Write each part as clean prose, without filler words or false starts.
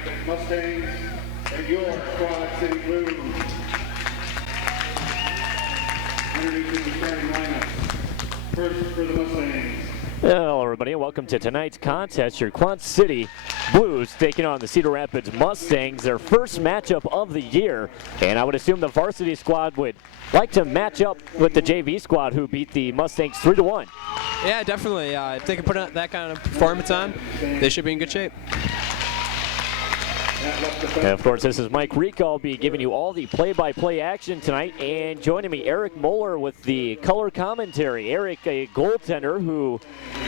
Rapid Mustangs and your Quad City Blues. Introducing the starting lineup. First for the Mustangs. Hello everybody and welcome to tonight's contest. Your Quad City Blues taking on the Cedar Rapids Mustangs, their first matchup of the year. And I would assume the varsity squad would like to match up with the JV squad who beat the Mustangs 3-1. Yeah, definitely. If they can put that kind of performance on, they should be in good shape. And of course, this is Mike Rico. I'll be giving you all the play-by-play action tonight. And joining me, Eric Moeller with the color commentary. Eric, a goaltender who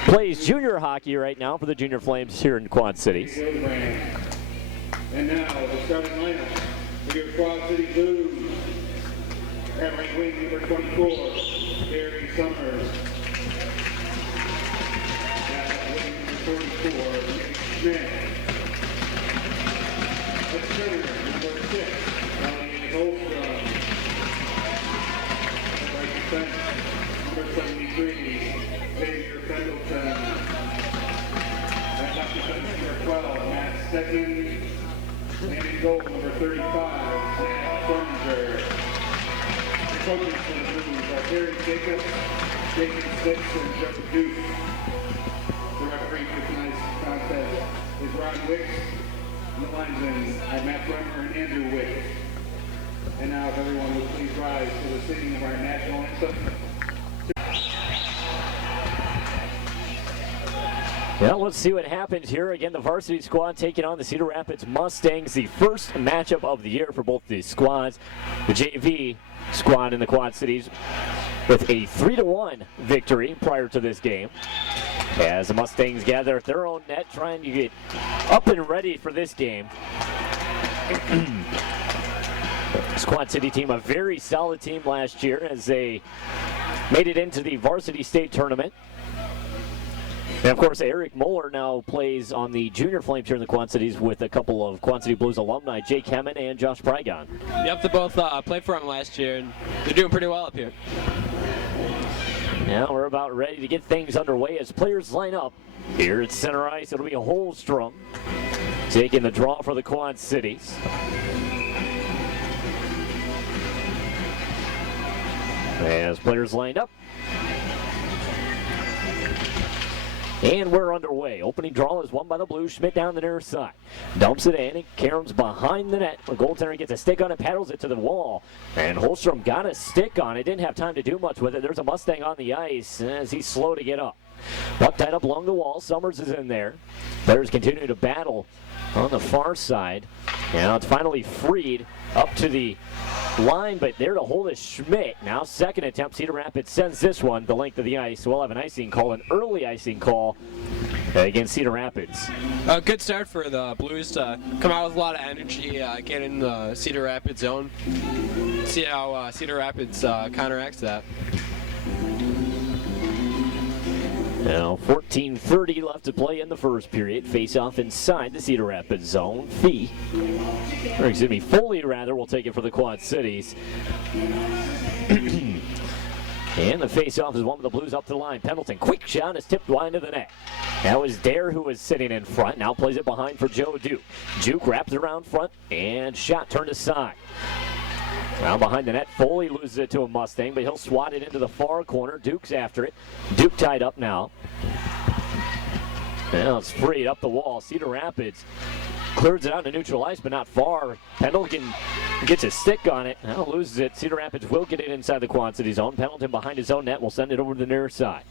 plays junior hockey right now for the Junior Flames here in Quad Cities. And now the starting lineup for your Quad City Blues. At right wing, number 24, Gary Summers. At right wing, number 44, Nick Schmidt. At center, number 6, Elliot Holstrom. At right defense, number 73, Xavier Pendleton. At left defense, number 12, Matt Steckman. And in goal, number 35, Matt Thorninger. The coaches for the Blues are Terry Jacobs, Jacob Stitz, and Joe Duke. The referee for tonight's contest is Ron Wicks. And the linesmen are Matt Bremer and Andrew Wick. And now if everyone would please rise for the singing of our national anthem. Well, let's see what happens here. Again, the varsity squad taking on the Cedar Rapids Mustangs, the first matchup of the year for both the squads. The JV squad in the Quad Cities with a 3-1 victory prior to this game. As the Mustangs gather at their own net, trying to get up and ready for this game. This Quad City team, a very solid team last year as they made it into the varsity state tournament. And of course, Eric Moeller now plays on the Junior Flames here in the Quad Cities with a couple of Quad City Blues alumni, Jake Hemmon and Josh Prygon. Yep, they both played for him last year, and they're doing pretty well up here. Now we're about ready to get things underway as players line up. Here at center ice, it'll be Holstrom taking the draw for the Quad Cities. As players lined up. And we're underway. Opening draw is won by the Blues. Schmidt down the near side. Dumps it in, and Karams behind the net. The goaltender gets a stick on it, paddles it to the wall. And Holstrom got a stick on it. Didn't have time to do much with it. There's a Mustang on the ice as he's slow to get up. Puck tied up along the wall. Summers is in there. Players continue to battle on the far side. Now it's finally freed up to the line, but there to hold is Schmidt. Now second attempt, Cedar Rapids sends this one the length of the ice. So we'll have an icing call, an early icing call against Cedar Rapids. A good start for the Blues to come out with a lot of energy, get in the Cedar Rapids zone. See how Cedar Rapids counteracts that. Now 14:30 left to play in the first period. Face off inside the Cedar Rapids zone. Foley will take it for the Quad Cities. And the face-off is one with the Blues up to the line. Pendleton, quick shot, is tipped wide to the net. That was Dare who was sitting in front. Now plays it behind for Joe Duke. Duke wraps it around front, and shot turned aside. Now behind the net, Foley loses it to a Mustang, but he'll swat it into the far corner. Duke's after it. Duke tied up now. Now it's freed up the wall. Cedar Rapids clears it out to neutral ice, but not far. Pendleton gets a stick on it. Now loses it. Cedar Rapids will get it inside the Quad City zone. Pendleton behind his own net will send it over to the near side.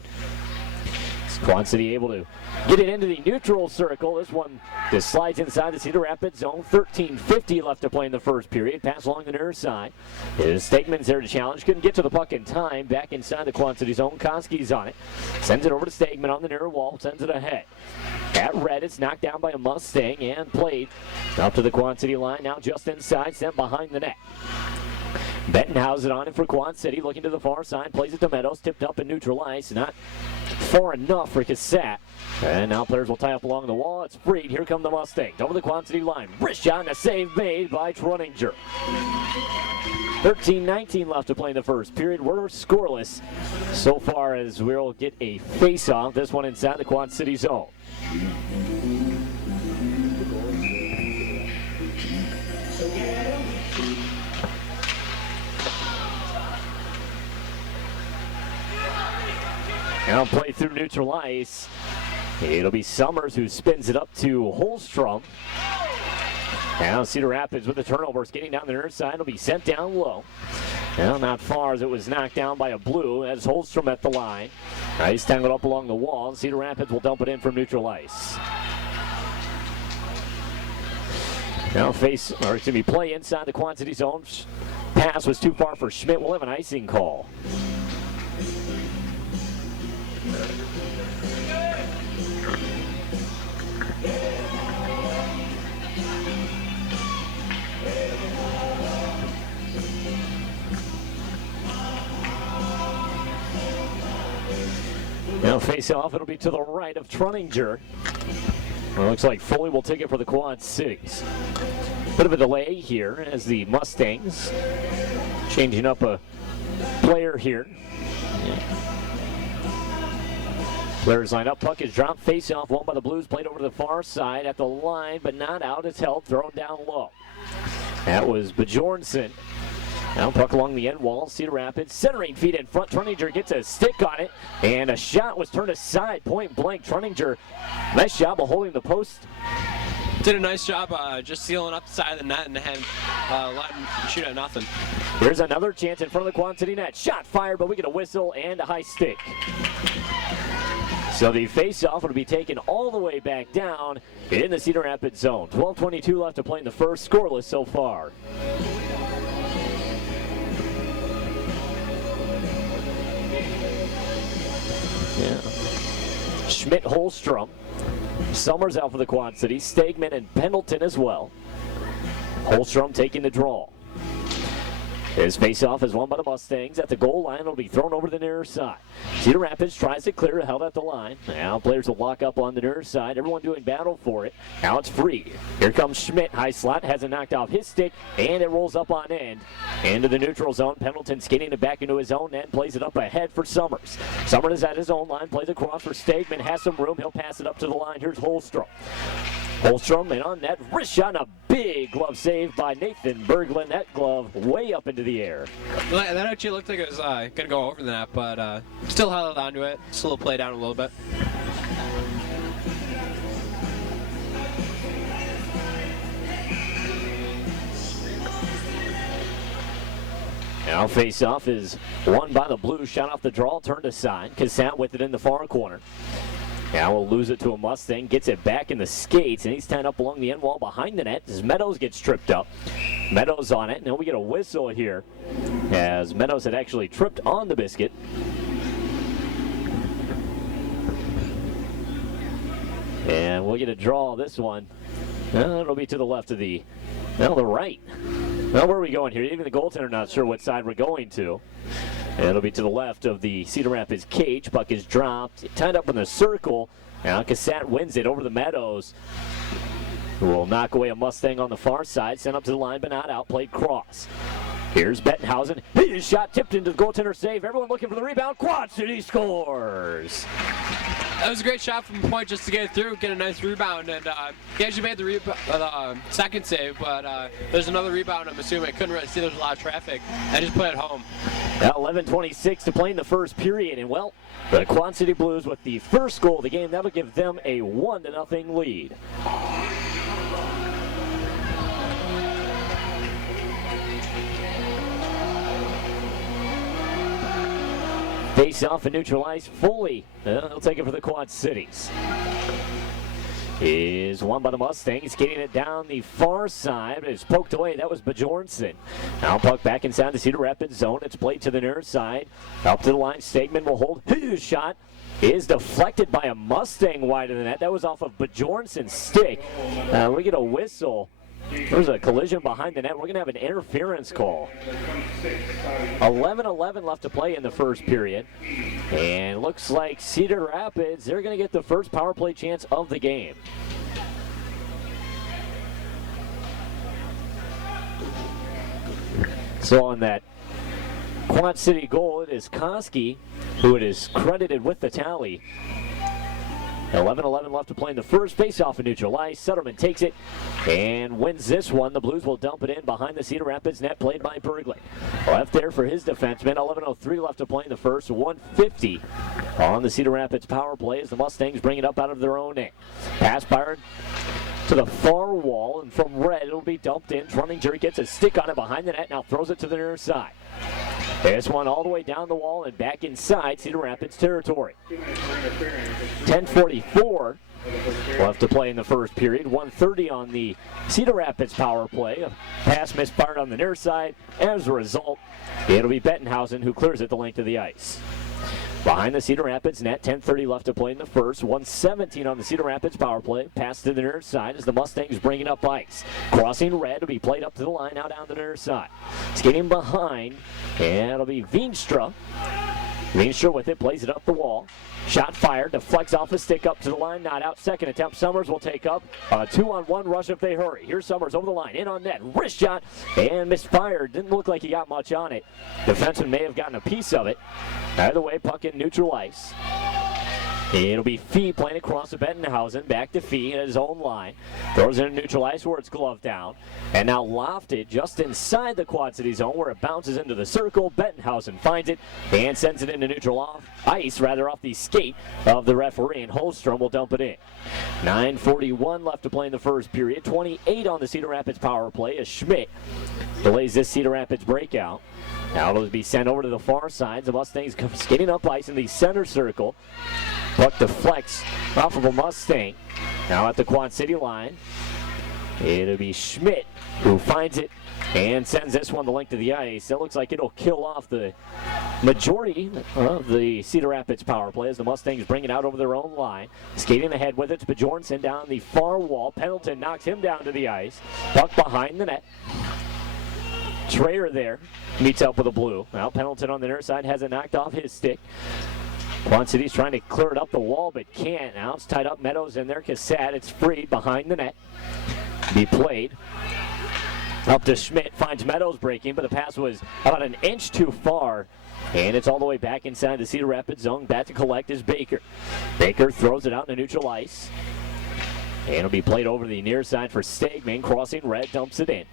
Quad City able to get it into the neutral circle. This one just slides inside the Cedar Rapids zone. 13:50 left to play in the first period. Pass along the near side. Stegman's there to challenge. Couldn't get to the puck in time. Back inside the Quad City zone. Koski's on it. Sends it over to Stegman on the near wall. Sends it ahead. At red, it's knocked down by a Mustang and played up to the Quad City line. Now just inside, sent behind the net. Bettenhausen it on it for Quad City, looking to the far side, plays it to Meadows, tipped up in neutral ice, not far enough for Cassat. And now players will tie up along the wall. It's freed. Here come the Mustangs over the Quad City line. Wrist shot and a save made by Truninger. 13:19 left to play in the first period. We're scoreless so far as we'll get a face-off. This one inside the Quad City zone. Now play through neutral ice. It'll be Summers who spins it up to Holstrom. Now Cedar Rapids with the turnovers getting down the near side. It'll be sent down low. Well, not far as it was knocked down by a blue as Holstrom at the line. Ice tangled up along the wall. Cedar Rapids will dump it in from neutral ice. Now play inside the Quad City zone. Pass was too far for Schmidt. We'll have an icing call. Now face off, it'll be to the right of Truninger. Well, looks like Foley will take it for the Quad Cities. Bit of a delay here as the Mustangs changing up a player here. Players line up, puck is dropped, face off, won by the Blues, played over to the far side at the line, but not out, it's held, thrown down low. That was Bjornsson. Now puck along the end wall, Cedar Rapids, centering feet in front. Truninger gets a stick on it, and a shot was turned aside, point blank. Truninger, nice job of holding the post. Did a nice job just sealing up the side of the net and letting him shoot at nothing. Here's another chance in front of the Quad City net. Shot fired, but we get a whistle and a high stick. So the face-off will be taken all the way back down in the Cedar Rapids zone. 12:22 left to play in the first, scoreless so far. Yeah. Schmidt, Holstrom, Summers out for the Quad Cities, Stegman and Pendleton as well. Holstrom taking the draw. His face-off is won by the Mustangs. At the goal line, it'll be thrown over to the near side. Cedar Rapids tries to clear, held at the line. Now players will lock up on the near side. Everyone doing battle for it. Now it's free. Here comes Schmidt. High slot, hasn't knocked off his stick, and it rolls up on end. Into the neutral zone. Pendleton skating it back into his own end, plays it up ahead for Summers. Summers is at his own line, plays across for Stegman, has some room. He'll pass it up to the line. Here's Holstrom. Holstrom and on net, wrist shot, and a big glove save by Nathan Berglund. That glove way up into the air. Well, that actually looked like it was going to go over the net, but still held onto it. Still play down a little bit. Now face-off is won by the Blues. Shot off the draw, turned aside. Cassat with it in the far corner. Now we'll lose it to a Mustang, gets it back in the skates, and he's tied up along the end wall behind the net as Meadows gets tripped up. Meadows on it, and then we get a whistle here as Meadows had actually tripped on the biscuit. And we'll get a draw this one. It'll be to the left of the right. Well, where are we going here? Even the goaltender not sure what side we're going to. And it'll be to the left of the Cedar Rapids cage. Puck is dropped, tied up in the circle. Now Cassat wins it over the Meadows, who will knock away a Mustang on the far side. Sent up to the line, but not out. Played cross. Here's Bettenhausen. His shot tipped into the goaltender save. Everyone looking for the rebound. Quad City scores. That was a great shot from the point just to get it through, get a nice rebound, and he actually made the second save, but there's another rebound, I'm assuming. I couldn't really see, there's a lot of traffic. I just put it home. Now 11:26 to play in the first period, and well, the Quad City Blues with the first goal of the game, that'll give them a 1-0 lead. Face off and neutral ice. Foley, he'll take it for the Quad Cities. Is won by the Mustangs, getting it down the far side, but it's poked away. That was Bjornsson. Now puck back inside the Cedar Rapids zone. It's played to the near side. Up to the line, Stegman will hold. His shot is deflected by a Mustang wide of the net. That was off of Bjornsson's stick. We get a whistle. There's a collision behind the net. We're going to have an interference call. 11:11 left to play in the first period. And looks like Cedar Rapids, they're going to get the first power play chance of the game. So on that Quad City goal, it is Koski who it is credited with the tally. 11-11 left to play in the first. Face-off in neutral ice. Sutterman takes it and wins this one. The Blues will dump it in behind the Cedar Rapids net, played by Bergley. Left there for his defenseman. 11:03 left to play in the first. 150 on the Cedar Rapids power play as the Mustangs bring it up out of their own end. Pass fired to the far wall, and from Red it'll be dumped in. Trunninger gets a stick on it behind the net, now throws it to the near side. This one all the way down the wall and back inside Cedar Rapids territory. 10:44 left to play in the first period. 1:30 on the Cedar Rapids power play. A pass misfired on the near side. As a result, it'll be Bettenhausen who clears it the length of the ice. Behind the Cedar Rapids net, 10:30 left to play in the first. 1:17 on the Cedar Rapids power play. Pass to the near side as the Mustangs bring it up ice. Crossing Red will be played up to the line, now down the near side. Skating behind, and it'll be Veenstra. Veenstra with it, plays it up the wall. Shot fired, deflects off a stick up to the line, not out. Second attempt, Summers will take up a 2-on-1 rush if they hurry. Here's Summers over the line, in on net, wrist shot, and misfired. Didn't look like he got much on it. Defenseman may have gotten a piece of it. Either way, puck in neutral ice. It'll be Fee playing across to Bettenhausen, back to Fee at his own line. Throws it in neutral ice where it's gloved down. And now lofted just inside the Quad City zone where it bounces into the circle. Bettenhausen finds it and sends it into neutral off the skate of the referee, and Holstrom will dump it in. 9:41 left to play in the first period. 28 on the Cedar Rapids power play as Schmidt delays this Cedar Rapids breakout. Now it'll be sent over to the far side. The Mustangs come skating up ice in the center circle. Puck deflects off of a Mustang. Now at the Quad City line, it'll be Schmidt who finds it and sends this one the length of the ice. It looks like it'll kill off the majority of the Cedar Rapids power play as the Mustangs bring it out over their own line. Skating ahead with it, Bjornsson down the far wall. Pendleton knocks him down to the ice. Puck behind the net. Trayer there meets up with a blue. Now Pendleton on the near side has it knocked off his stick. Quad City's trying to clear it up the wall, but can't. Now it's tied up. Meadows in there. Cassat, it's freed behind the net. Be played. Up to Schmidt, finds Meadows breaking, but the pass was about an inch too far. And it's all the way back inside the Cedar Rapids zone. Back to collect is Baker. Baker throws it out into neutral ice. And it'll be played over the near side for Stegman. Crossing Red, dumps it in.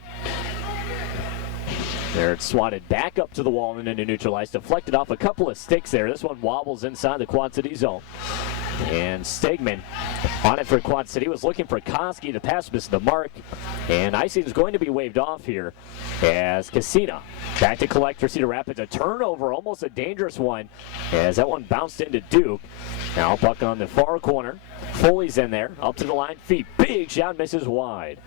There it's swatted back up to the wall and into neutral ice. Deflected off a couple of sticks there. This one wobbles inside the Quad City zone. And Stegman on it for Quad City was looking for Koski. The pass missed the mark. And icing is going to be waved off here as Casina back to collect for Cedar Rapids. A turnover, almost a dangerous one, as that one bounced into Duke. Now puck on the far corner. Foley's in there. Up to the line. Feet. Big shot, misses wide.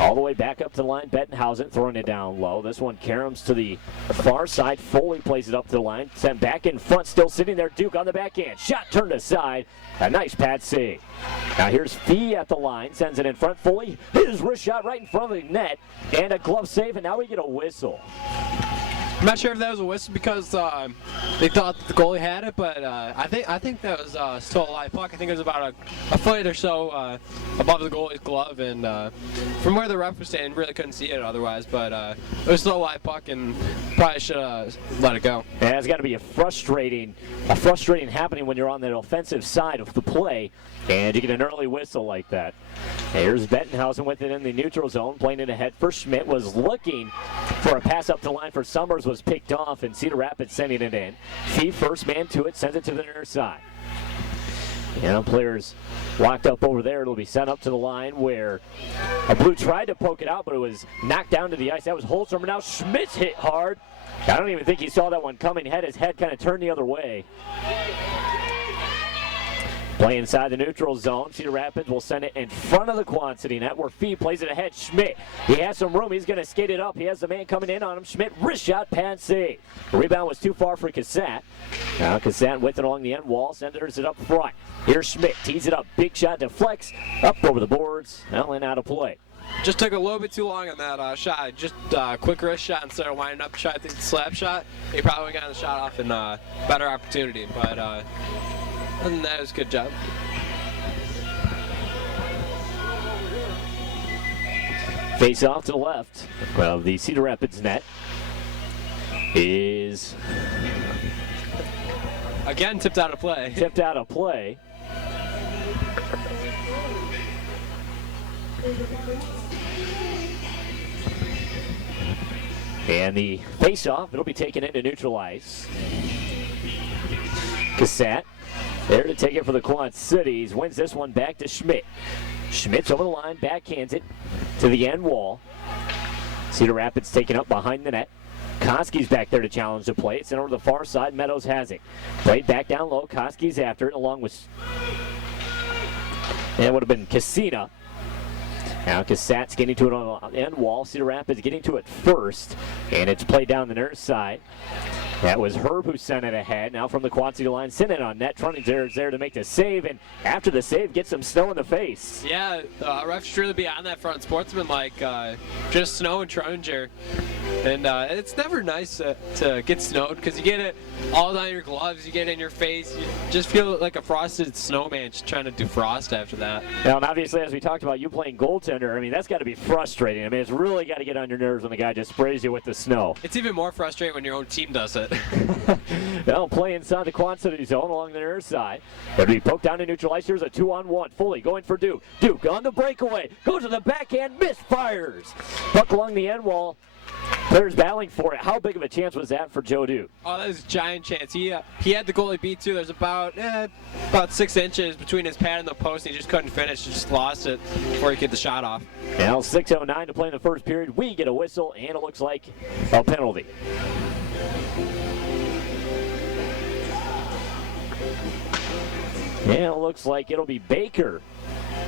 All the way back up to the line, Bettenhausen throwing it down low. This one caroms to the far side. Foley plays it up to the line. Sent back in front, still sitting there. Duke on the backhand. Shot turned aside. A nice pad save. Now here's Fee at the line. Sends it in front. Foley, his wrist shot right in front of the net. And a glove save, and now we get a whistle. I'm not sure if that was a whistle because they thought the goalie had it, but I think that was still a live puck. I think it was about a foot or so above the goalie's glove, and from where the ref was standing, really couldn't see it otherwise. But it was still a live puck, and probably should let it go. Yeah, it's got to be a frustrating happening when you're on the offensive side of the play, and you get an early whistle like that. Here's Bettenhausen with it in the neutral zone, playing it ahead for Schmidt. Was looking for a pass up the line for Summers, was picked off, and Cedar Rapids sending it in. Fee, first man to it, sends it to the near side. And players locked up over there. It'll be sent up to the line where a blue tried to poke it out, but it was knocked down to the ice. That was Holstrom, and now Schmidt's hit hard. I don't even think he saw that one coming. Had his head kind of turned the other way. Play inside the neutral zone. Cedar Rapids will send it in front of the Quad City net where Fee plays it ahead. Schmidt, he has some room. He's going to skate it up. He has the man coming in on him. Schmidt, wrist shot, pad save. The rebound was too far for Cassat. Now Cassat with it along the end wall. Senders it up front. Here's Schmidt, tees it up. Big shot, deflects. Up over the boards. Now and out of play. Just took a little bit too long on that shot. Just quick wrist shot instead of winding up. Try to think the slap shot. He probably got the shot off in better opportunity. But other than that, it was a good job. Face off to the left of the Cedar Rapids net is again tipped out of play. Tipped out of play. And the face-off, it'll be taken into neutral ice. Cassat there to take it for the Quad Cities. Wins this one back to Schmidt. Schmidt's over the line, backhands it to the end wall. Cedar Rapids taken up behind the net. Koski's back there to challenge the play. It's in over the far side. Meadows has it. Played back down low. Koski's after it along with... And it would have been Cassina. Now Cassat's getting to it on the end wall. Cedar Rapids getting to it first. And it's played down the near side. That was Herb who sent it ahead. Now from the Quad City line, sent it on net. Truninger is there to make the save, and after the save, gets some snow in the face. Yeah, refs should really be on that front. Sportsman, just snow and Truninger. And it's never nice to get snowed because you get it all down your gloves, you get it in your face. You just feel like a frosted snowman just trying to defrost after that. Now, and obviously, as we talked about, you playing goaltender, I mean, that's got to be frustrating. I mean, it's really got to get on your nerves when the guy just sprays you with the snow. It's even more frustrating when your own team does it. They'll play inside the Quad City zone along the near side. It'll be poked down to neutral ice. Here's a 2-on-1. Foley going for Duke. Duke on the breakaway. Goes to the backhand. Misfires. Puck along the end wall. Players battling for it. How big of a chance was that for Joe Duke? Oh, that was a giant chance. He had the goalie beat too. There's about 6 inches between his pad and the post, and he just couldn't finish. Just lost it before he could get the shot off. Now 6:09 to play in the first period. We get a whistle, and it looks like a penalty. And it looks like it'll be Baker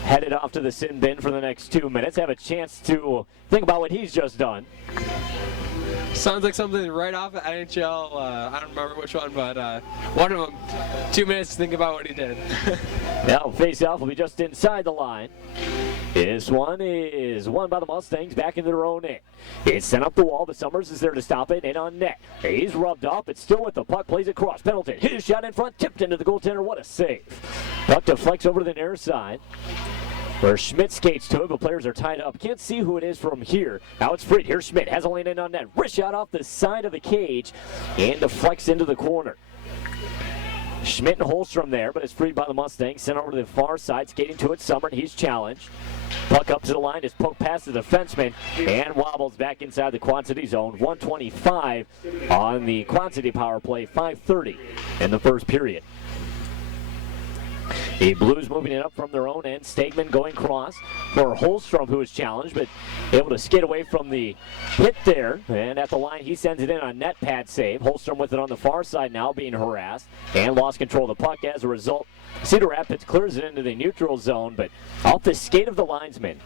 headed off to the sin bin for the next 2 minutes. Have a chance to think about what he's just done. Sounds like something right off of NHL. I don't remember which one, but one of them. 2 minutes to think about what he did. Now face-off will be just inside the line. This one is won by the Mustangs back into their own net. It's sent up the wall, but Summers is there to stop it. In on net. He's rubbed off. It's still with the puck. Plays across. Pendleton. His shot in front. Tipped into the goaltender. What a save. Puck deflects over to the near side, where Schmidt skates to it, but players are tied up. Can't see who it is from here. Now it's Fried. Here's Schmidt. Has a lane in on net. Wrist shot off the side of the cage and deflects into the corner. Schmidt and Holstrom there, but it's freed by the Mustangs. Sent over to the far side, skating to it. Summer, and he's challenged. Puck up to the line, is poked past the defenseman, and wobbles back inside the Quad City zone. 1:25 on the Quad City power play, 5:30 in the first period. The Blues moving it up from their own end. Stegman going cross for Holstrom, who is challenged, but able to skid away from the hit there. And at the line, he sends it in on net pad save. Holstrom with it on the far side now, being harassed and lost control of the puck. As a result, Cedar Rapids clears it into the neutral zone, but off the skate of the linesman.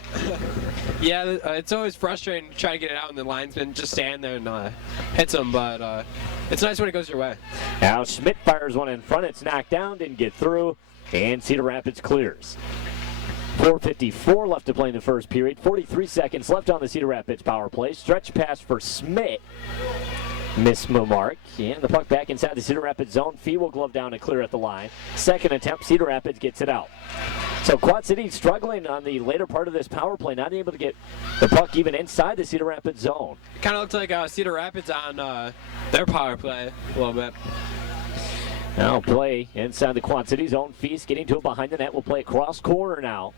Yeah, it's always frustrating to try to get it out, and the linesman just stand there and hits him, but it's nice when it goes your way. Now Schmidt fires one in front. It's knocked down, didn't get through. And Cedar Rapids clears. 4:54 left to play in the first period. 43 seconds left on the Cedar Rapids power play. Stretch pass for Schmidt. Miss mark. And the puck back inside the Cedar Rapids zone. Fee will glove down to clear at the line. Second attempt, Cedar Rapids gets it out. So Quad City struggling on the later part of this power play, not able to get the puck even inside the Cedar Rapids zone. It kind of looks like Cedar Rapids on their power play a little bit. Now play inside the Quad City zone. Feast getting to it behind the net. Will play cross corner now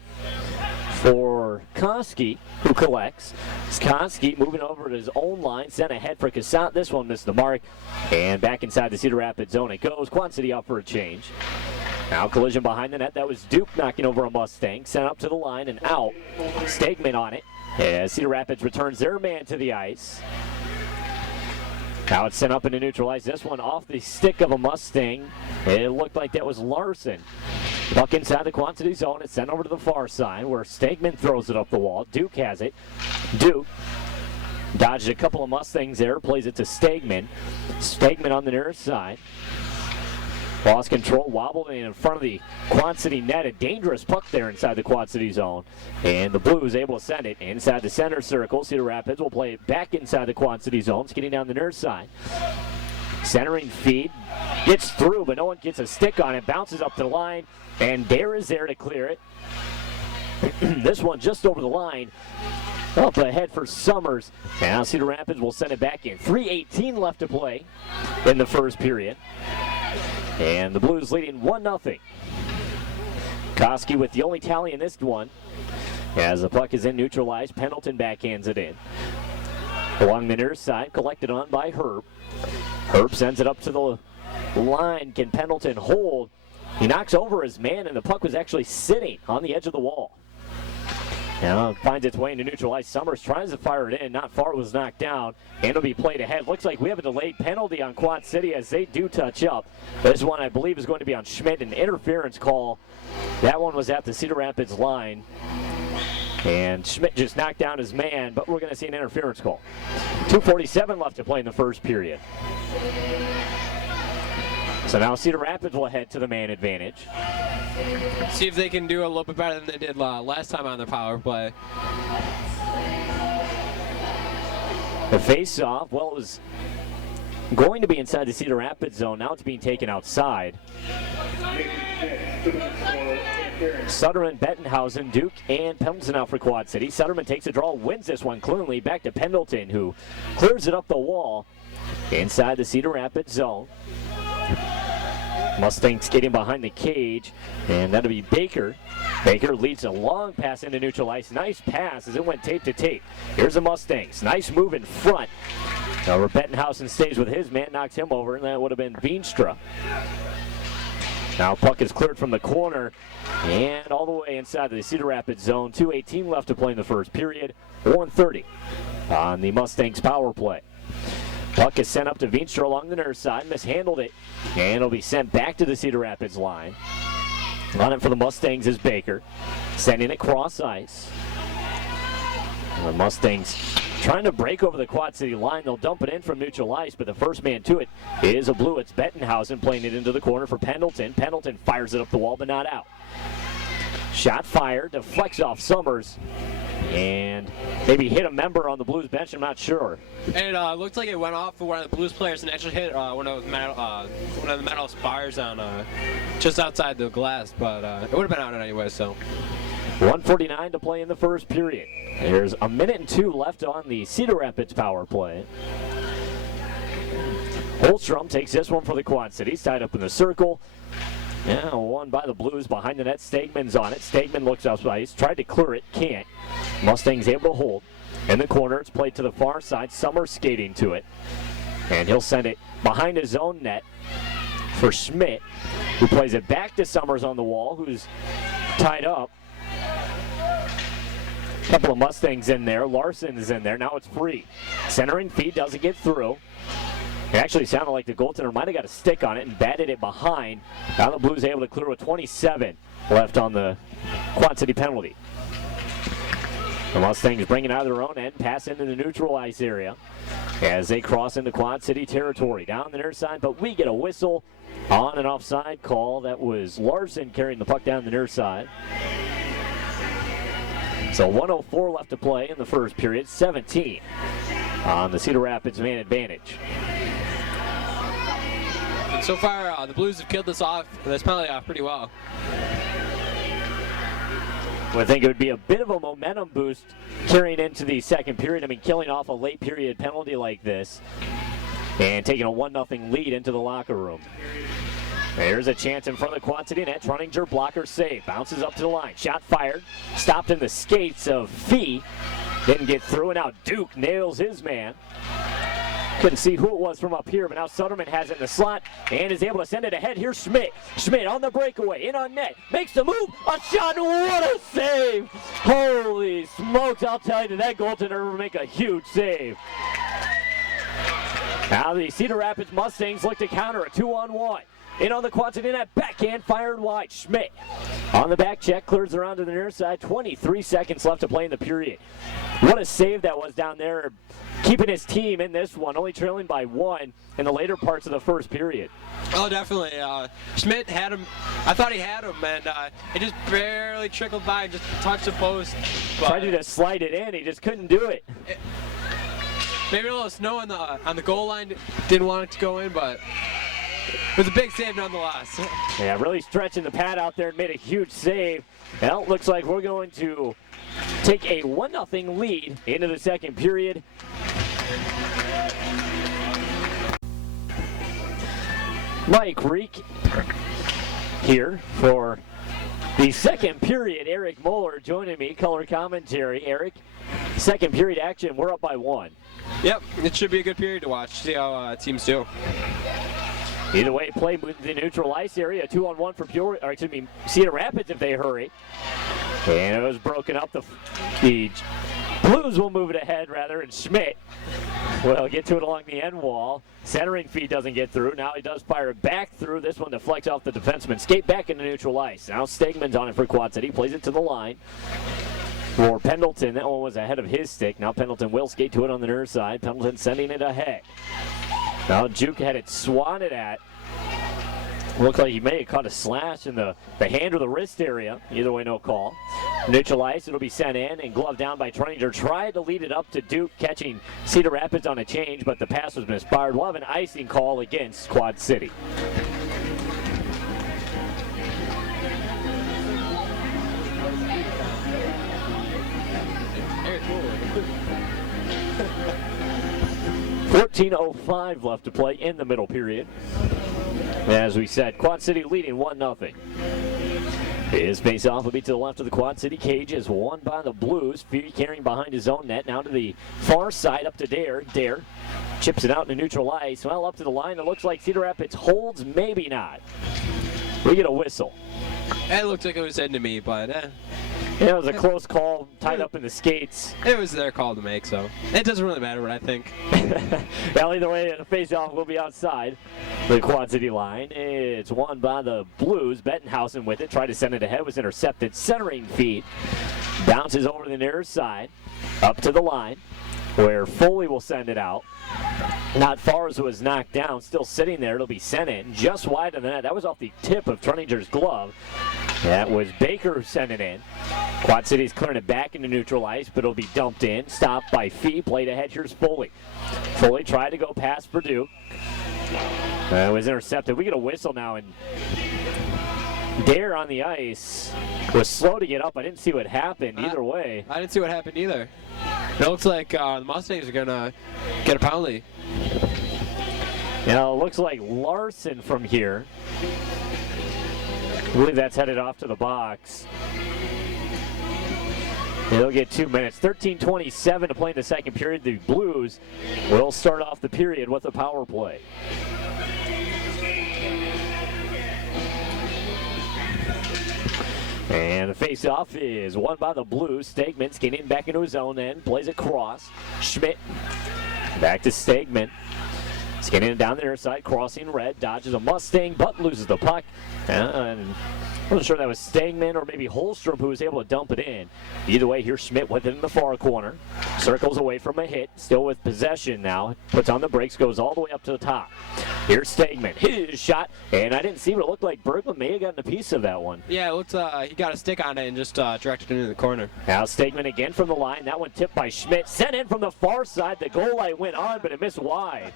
for Koski, who collects. Koski moving over to his own line. Sent ahead for Cassat. This one missed the mark. And back inside the Cedar Rapids zone it goes. Quad City up for a change. Now collision behind the net. That was Duke knocking over a Mustang. Sent up to the line and out. Stegman on it. As Cedar Rapids returns their man to the ice. Now it's sent up into neutral ice. This one off the stick of a Mustang. It looked like that was Larson. Puck inside the Quad City zone. It's sent over to the far side where Stegman throws it up the wall. Duke has it. Duke dodged a couple of Mustangs there. Plays it to Stegman. Stegman on the near side. Lost control, wobbled in front of the Quad City net. A dangerous puck there inside the Quad City zone. And the Blues able to send it inside the center circle. Cedar Rapids will play it back inside the Quad City zone. It's getting down the near side. Centering feed. Gets through, but no one gets a stick on it. Bounces up the line. And Dare is there to clear it. This one just over the line. Up ahead for Summers. Now Cedar Rapids will send it back in. 3:18 left to play in the first period. And the Blues leading 1-0. Koski with the only tally in this one. As the puck is in neutralized, Pendleton backhands it in. Along the near side, collected on by Herb. Herb sends it up to the line. Can Pendleton hold? He knocks over his man, and the puck was actually sitting on the edge of the wall. Now it finds its way into neutral ice. Summers tries to fire it in. Not far, was knocked down. And it'll be played ahead. Looks like we have a delayed penalty on Quad City as they do touch up. This one, I believe, is going to be on Schmidt. An interference call. That one was at the Cedar Rapids line. And Schmidt just knocked down his man, but we're going to see an interference call. 2:47 left to play in the first period. So now Cedar Rapids will head to the man advantage. See if they can do a little bit better than they did last time on their power play. The face-off, well, it was going to be inside the Cedar Rapids zone. Now it's being taken outside. Sutterman, Bettenhausen, Duke, and Pendleton out for Quad City. Sutterman takes a draw, wins this one cleanly. Back to Pendleton, who clears it up the wall inside the Cedar Rapids zone. Mustangs skating behind the cage, and that'll be Baker. Baker leads a long pass into neutral ice. Nice pass as it went tape to tape. Here's the Mustangs. Nice move in front. However, Bettenhausen stays with his man, knocks him over, and that would have been Veenstra. Now puck is cleared from the corner and all the way inside the Cedar Rapids zone. 2:18 left to play in the first period. 1:30 on the Mustangs power play. Puck is sent up to Veenstra along the near side, mishandled it, and it'll be sent back to the Cedar Rapids line. On it for the Mustangs is Baker, sending it cross ice. The Mustangs trying to break over the Quad City line. They'll dump it in from neutral ice, but the first man to it is a blue. It's Bettenhausen playing it into the corner for Pendleton. Pendleton fires it up the wall, but not out. Shot fired, deflects off Summers, and maybe hit a member on the Blues bench, I'm not sure. It looked like it went off for one of the Blues players and actually hit one of the metal spars on just outside the glass, but it would have been out anyway, so. 1:49 to play in the first period. There's 1:02 left on the Cedar Rapids power play. Holstrom takes this one for the Quad Cities, tied up in the circle. Now won by the Blues behind the net. Stegman's on it. Stegman looks up ice, tried to clear it, can't. Mustangs able to hold. In the corner, it's played to the far side. Summers skating to it. And he'll send it behind his own net for Schmidt, who plays it back to Summers on the wall, who's tied up. Couple of Mustangs in there. Larson is in there. Now it's free. Centering feed doesn't get through. It actually sounded like the goaltender might have got a stick on it and batted it behind. Now the Blues able to clear with 27 left on the Quad City penalty. The Mustangs bring it out of their own end, pass into the neutral ice area as they cross into Quad City territory. Down the near side, but we get a whistle on an offside call. That was Larson carrying the puck down the near side. So 1:04 left to play in the first period, 17 on the Cedar Rapids man advantage. And so far, the Blues have killed this penalty off pretty well. I think it would be a bit of a momentum boost carrying into the second period. I mean, killing off a late period penalty like this and taking a 1-0 lead into the locker room. There's a chance in front of the Quad City net. Runninger blocker save. Bounces up to the line. Shot fired. Stopped in the skates of Fee. Didn't get through, and now Duke nails his man. Couldn't see who it was from up here, but now Sutterman has it in the slot and is able to send it ahead. Here's Schmidt. Schmidt on the breakaway, in on net, makes the move, a shot, what a save! Holy smokes, I'll tell you, that goaltender will make a huge save. Now the Cedar Rapids Mustangs look to counter a 2-on-1. In on the Quad City net, backhand fired wide. Schmidt on the back check, clears around to the near side. 23 seconds left to play in the period. What a save that was down there, keeping his team in this one, only trailing by 1 in the later parts of the first period. Oh, definitely. Schmidt had him. I thought he had him, and it just barely trickled by and just touched the post. Tried to just slide it in, he just couldn't do it. Maybe a little snow on the goal line, didn't want it to go in, but it was a big save nonetheless. Yeah, really stretching the pad out there and made a huge save. Now it looks like we're going to take a 1-0 lead into the second period. Mike Reek here for The second period, Eric Moeller joining me, color commentary. Eric, second period action, we're up by 1. Yep, it should be a good period to watch, see how teams do. Either way, play with the neutral ice area, 2-on-1 for Cedar Rapids if they hurry. And it was broken up. The Blues will move it ahead, rather, and Schmidt will get to it along the end wall. Centering feed doesn't get through. Now he does fire it back through. This one deflects off the defenseman. Skate back into neutral ice. Now Stegman's on it for Quad City. Plays it to the line. For Pendleton, that one was ahead of his stick. Now Pendleton will skate to it on the near side. Pendleton sending it ahead. Now Juke had it swatted at. Looked like he may have caught a slash in the hand or the wrist area. Either way, no call. Neutral ice, it'll be sent in and gloved down by Truninger. Tried to lead it up to Duke, catching Cedar Rapids on a change, but the pass was misfired. We'll have an icing call against Quad City. .14:05 left to play in the middle period. As we said, Quad City leading 1-0. His face-off will be to the left of the Quad City cage, is won by the Blues. Fee carrying behind his own net, now to the far side, up to Dare. Dare chips it out into neutral ice. Well, up to the line, it looks like Cedar Rapids holds, maybe not. We get a whistle. It looked like it was heading to me, but Yeah, it was a close call, tied up in the skates. it was their call to make, so it doesn't really matter what I think. Well, either way, the face-off will be outside the Quad City line. It's won by the Blues. Bettenhausen with it, tried to send it ahead, was intercepted. Centering feet, bounces over to the near side, up to the line, where Foley will send it out. Not far as it was knocked down, still sitting there. It'll be sent in just wide of the net. That was off the tip of Truninger's glove. That was Baker who sent it in. Quad City's clearing it back into neutral ice, but it'll be dumped in. Stopped by Fee. Played ahead. Here's Foley. Foley tried to go past Purdue. It was intercepted. We get a whistle now, and Dare on the ice was slow to get up. I didn't see what happened either way. I didn't see what happened either. It looks like the Mustangs are going to get a penalty. Now, it looks like Larson from here. I believe that's headed off to the box. They'll get 2 minutes. 13:27 to play in the second period. The Blues will start off the period with a power play. And the face-off is won by the Blues. Stegman skating back into his own end, plays it cross. Schmidt back to Stegman. Skating down the near side, crossing red, dodges a Mustang, but loses the puck. And I wasn't sure that was Stegman or maybe Holstrom who was able to dump it in. Either way, here's Schmidt with it in the far corner. Circles away from a hit, still with possession now. Puts on the brakes, goes all the way up to the top. Here's Stegman, his shot, and I didn't see what it looked like. Bergman may have gotten a piece of that one. Yeah, it looked he got a stick on it and just directed it into the corner. Now Stegman again from the line. That one tipped by Schmidt. Sent in from the far side. The goal light went on, but it missed wide.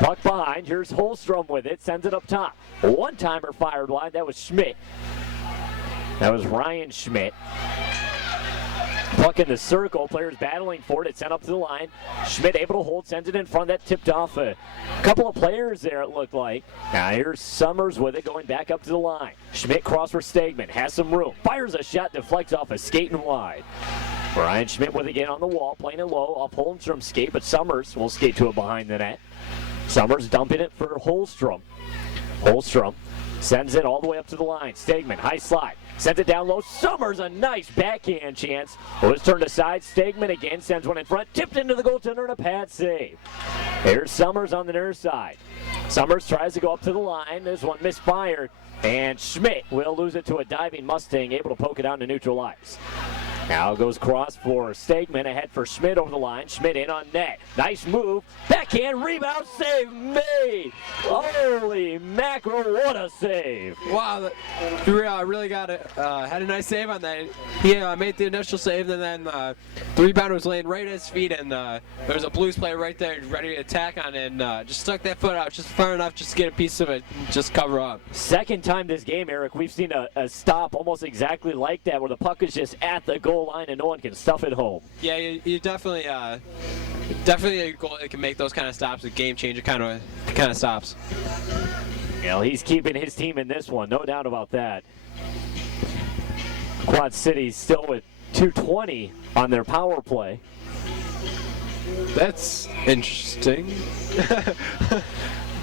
Puck behind. Here's Holstrom with it. Sends it up top. A one-timer fired wide. That was Schmidt. That was Ryan Schmidt. Puck in the circle. Players battling for it. It's sent up to the line. Schmidt able to hold. Sends it in front. That tipped off a couple of players there, it looked like. Now here's Summers with it going back up to the line. Schmidt cross for Stegman. Has some room. Fires a shot. Deflects off a skating wide. Ryan Schmidt with it again on the wall. Playing it low. Off Holmstrom's skate, but Summers will skate to it behind the net. Summers dumping it for Holstrom. Holstrom sends it all the way up to the line. Stegman, high slide. Sends it down low. Summers, a nice backhand chance. Was turned aside. Stegman again sends one in front. Tipped into the goaltender and a pad save. Here's Summers on the near side. Summers tries to go up to the line. This one misfired. And Schmidt will lose it to a diving Mustang, able to poke it out into neutral ice. Now goes cross for Stegman, ahead for Schmidt over the line. Schmidt in on net. Nice move. Backhand rebound save made. Holy mackerel, what a save. Wow, he really got it. Had a nice save on that. He made the initial save, and then the rebounder was laying right at his feet, and there was a Blues player right there ready to attack on it, and just stuck that foot out just far enough just to get a piece of it and just cover up. Second time this game, Eric, we've seen a stop almost exactly like that, where the puck is just at the goal line and no one can stuff it home. Yeah, you definitely a goal that can make those kind of stops, a game changer kind of stops. You know, he's keeping his team in this one, no doubt about that. Quad City's still with 2:20 on their power play. That's interesting.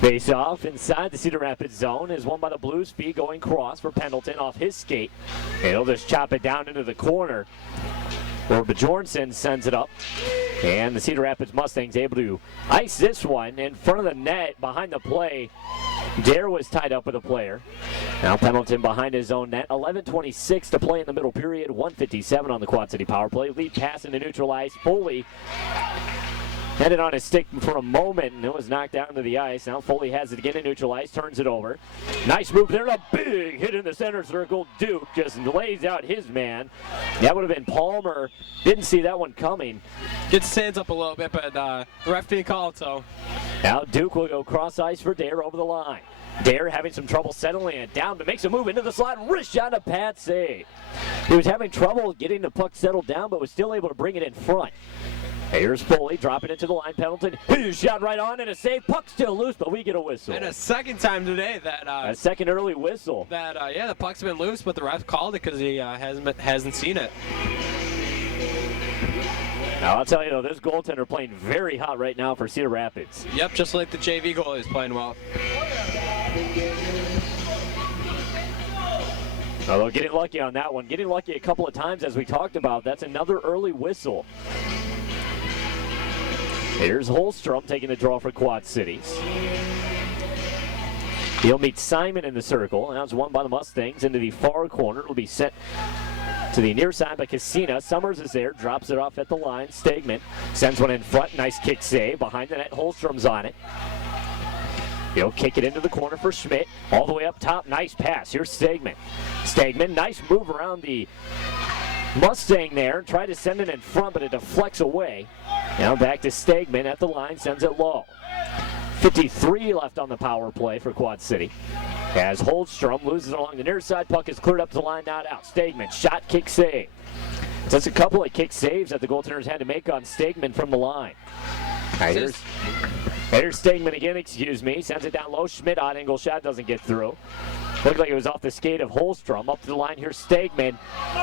Face off inside the Cedar Rapids zone is won by the Blues. Fee going cross for Pendleton off his skate. And he'll just chop it down into the corner where Bjornsson sends it up. And the Cedar Rapids Mustangs able to ice this one in front of the net behind the play. Dare was tied up with a player. Now Pendleton behind his own net. 11:26 to play in the middle period. 1:57 on the Quad City power play. Lead pass into neutral ice. Foley had it on his stick for a moment, and it was knocked down to the ice. Now Foley has it again in neutral ice, turns it over. Nice move there, a big hit in the center circle. Duke just lays out his man. That would have been Palmer. Didn't see that one coming. Gets his hands up a little bit, but the ref didn't call it, so. Now Duke will go cross ice for Dare over the line. Dare having some trouble settling it down, but makes a move into the slot. Wrist shot, a pad save. He was having trouble getting the puck settled down, but was still able to bring it in front. Here's Foley dropping it to the line. Pendleton, his shot right on and a save. Puck still loose, but we get a whistle. And a second time today that a second early whistle. That yeah, the puck's been loose, but the ref called it because he hasn't seen it. Now I'll tell you though, this goaltender playing very hot right now for Cedar Rapids. Yep, just like the JV goalie is playing well. Although getting lucky on that one, getting lucky a couple of times as we talked about. That's another early whistle. Here's Holstrom taking the draw for Quad Cities. He'll meet Simon in the circle. Now it's won by the Mustangs into the far corner. It'll be sent to the near side by Cassina. Summers is there, drops it off at the line. Stegman sends one in front. Nice kick save. Behind the net, Holstrom's on it. He'll kick it into the corner for Schmidt. All the way up top. Nice pass. Here's Stegman. Stegman, nice move around the Mustang there. Tried to send it in front, but it deflects away. Now back to Stegman at the line. Sends it low. 53 left on the power play for Quad City. As Holstrom loses along the near side. Puck is cleared up to the line, not out. Stegman, shot, kick, save. Just a couple of kick saves that the goaltenders had to make on Stegman from the line. Here's Stegman again, excuse me. Sends it down low. Schmidt, odd angle shot, doesn't get through. Looked like it was off the skate of Holstrom. Up to the line, here's Stegman.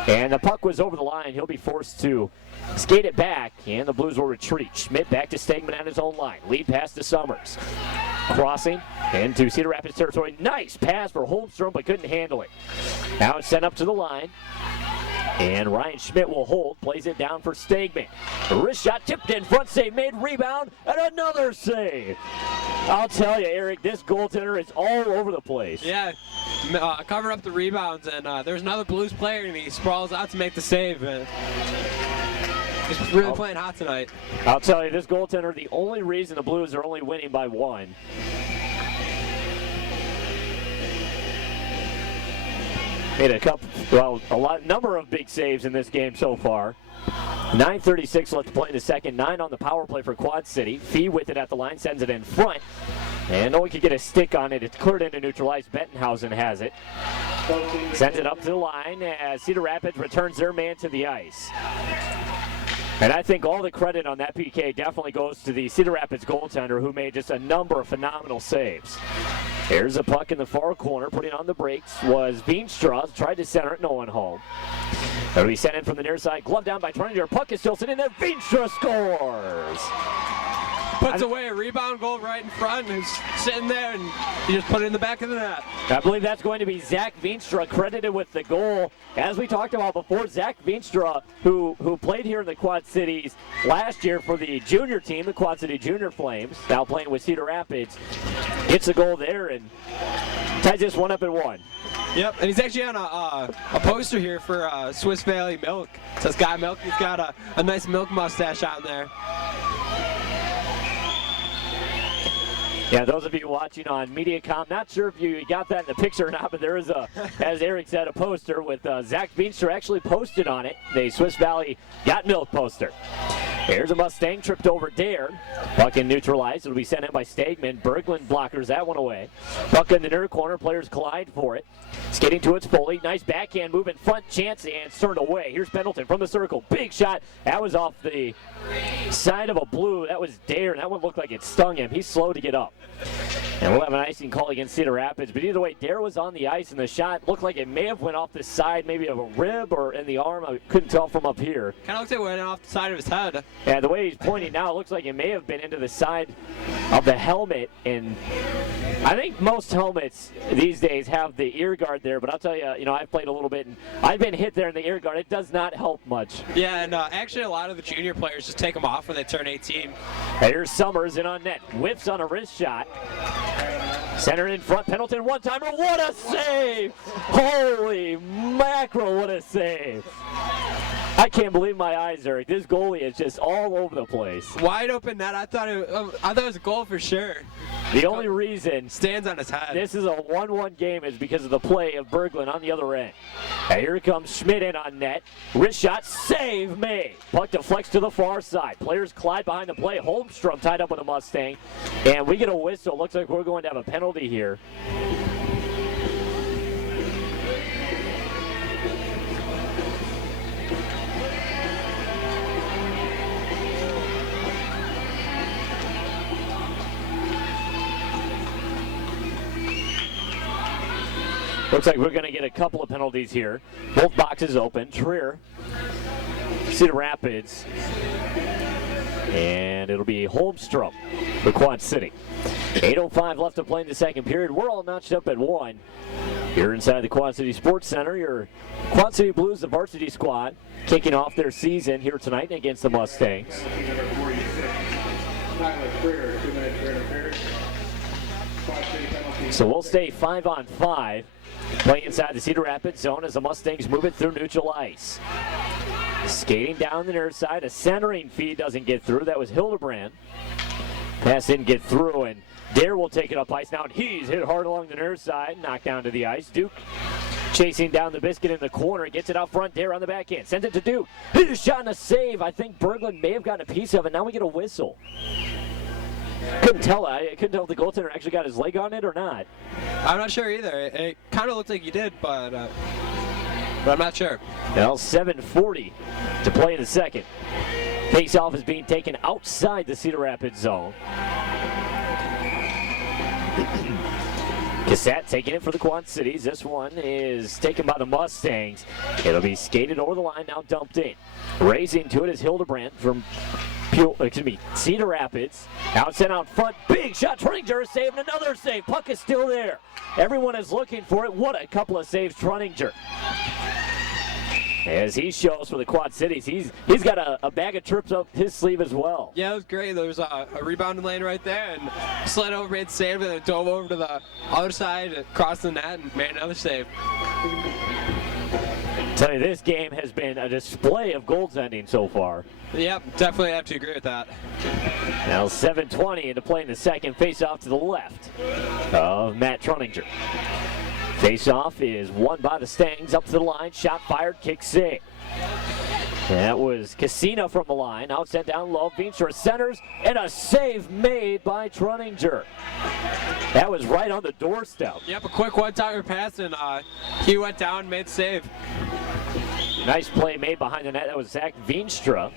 And the puck was over the line. He'll be forced to skate it back, and the Blues will retreat. Schmidt back to Stegman on his own line. Lead pass to Summers. Crossing into Cedar Rapids territory. Nice pass for Holstrom, but couldn't handle it. Now it's sent up to the line. And Ryan Schmidt will hold, plays it down for Stegman. Wrist shot tipped in, front save made, rebound, and another save. I'll tell you, Eric, this goaltender is all over the place. Yeah, cover up the rebounds, and there's another Blues player, and he sprawls out to make the save. He's really playing hot tonight. I'll tell you, this goaltender, the only reason the Blues are only winning by one. Made a number of big saves in this game so far. 9:36 left to play in the second. 9 on the power play for Quad City. Fee with it at the line, sends it in front. And no one could get a stick on it. It's cleared into neutral ice. Bettenhausen has it. Sends it up to the line as Cedar Rapids returns their man to the ice. And I think all the credit on that PK definitely goes to the Cedar Rapids goaltender who made just a number of phenomenal saves. Here's a puck in the far corner. Putting on the brakes was Veenstra. Tried to center it, no one home. It'll be sent in from the near side. Glove down by Tornado. Puck is still sitting there. Veenstra scores. Puts away a rebound goal right in front, and he's sitting there, and he just put it in the back of the net. I believe that's going to be Zach Veenstra credited with the goal. As we talked about before, Zach Veenstra, who played here in the Quad Cities last year for the junior team, the Quad City Junior Flames, now playing with Cedar Rapids, gets a goal there and ties this one up at 1. Yep, and he's actually on a poster here for Swiss Valley Milk. It says Guy Milk. He's got a nice milk mustache on there. Yeah, those of you watching on MediaCom, not sure if you got that in the picture or not, but there is as Eric said, a poster with Zach Veenstra actually posted on it, the Swiss Valley Got Milk poster. Here's a Mustang tripped over Dare. Puck in neutralized. It'll be sent in by Stegman. Berglund blockers that one away. Puck in the near corner. Players collide for it. Skating to its Foley. Nice backhand move in front. Chance and turned away. Here's Pendleton from the circle. Big shot. That was off the side of a blue. That was Dare. That one looked like it stung him. He's slow to get up. And we'll have an icing call against Cedar Rapids. But either way, Dare was on the ice, and the shot looked like it may have went off the side, maybe of a rib or in the arm. I couldn't tell from up here. Kind of looks like it went off the side of his head. Yeah, the way he's pointing now, it looks like it may have been into the side of the helmet. And I think most helmets these days have the ear guard there. But I'll tell you, I've played a little bit, and I've been hit there in the ear guard. It does not help much. Yeah, and actually a lot of the junior players just take them off when they turn 18. Here's Summers in on net. Whips on a wrist shot. Center in front. Pendleton one-timer. What a save! Holy mackerel, what a save. I can't believe my eyes, Eric. This goalie is just all over the place. Wide open net. I thought it was a goal for sure. The only reason stands on his head. This is a 1-1 game is because of the play of Berglund on the other end. And here comes Schmidt in on net. Wrist shot, save made. Puck deflects to the far side. Players collide behind the play. Holmstrom tied up with a Mustang. And we get a whistle. Looks like we're going to have a penalty here. Looks like we're going to get a couple of penalties here. Both boxes open. Trier, Cedar Rapids, and it'll be Holmstrom for Quad City. 8:05 left to play in the second period. We're all notched up at 1. Here inside the Quad City Sports Center, your Quad City Blues, the varsity squad, kicking off their season here tonight against the Mustangs. Number 46, Tyler Trier, 2-minute interference. Quad City penalty. So we'll stay 5-on-5. Playing inside the Cedar Rapids zone as the Mustangs move it through neutral ice. Skating down the near side, a centering feed doesn't get through. That was Hildebrand. Pass didn't get through, and Dare will take it up ice now, and he's hit hard along the near side, knocked down to the ice. Duke chasing down the biscuit in the corner, gets it out front. Dare on the backhand, sends it to Duke. His shot and a save. I think Berglund may have gotten a piece of it. Now we get a whistle. Couldn't tell. I couldn't tell if the goaltender actually got his leg on it or not. I'm not sure either. It kind of looked like he did, but I'm not sure. Well, 7:40 to play in the second. Face-off is being taken outside the Cedar Rapids zone. Cassette taking it for the Quad Cities. This one is taken by the Mustangs. It'll be skated over the line, now dumped in. Racing to it is Hildebrand from Cedar Rapids. Out sent out front. Big shot. Truninger save and another save. Puck is still there. Everyone is looking for it. What a couple of saves, Truninger. As he shows for the Quad Cities, he's got a bag of trips up his sleeve as well. Yeah, it was great. There was a rebounding lane right there, and slid over, made save, and then dove over to the other side, across the net, and made another save. Tell you, this game has been a display of goaltending so far. Yep, definitely have to agree with that. Now 7:20 into play in the second. Face off to the left of Matt Truninger. Face off is won by the Stangs. Up to the line, shot fired, kick save. That was Casino from the line. Out sent down low. Veenstra centers, and a save made by Truninger. That was right on the doorstep. Yep, a quick one-timer pass, and he went down and made the save. Nice play made behind the net. That was Zach Veenstra.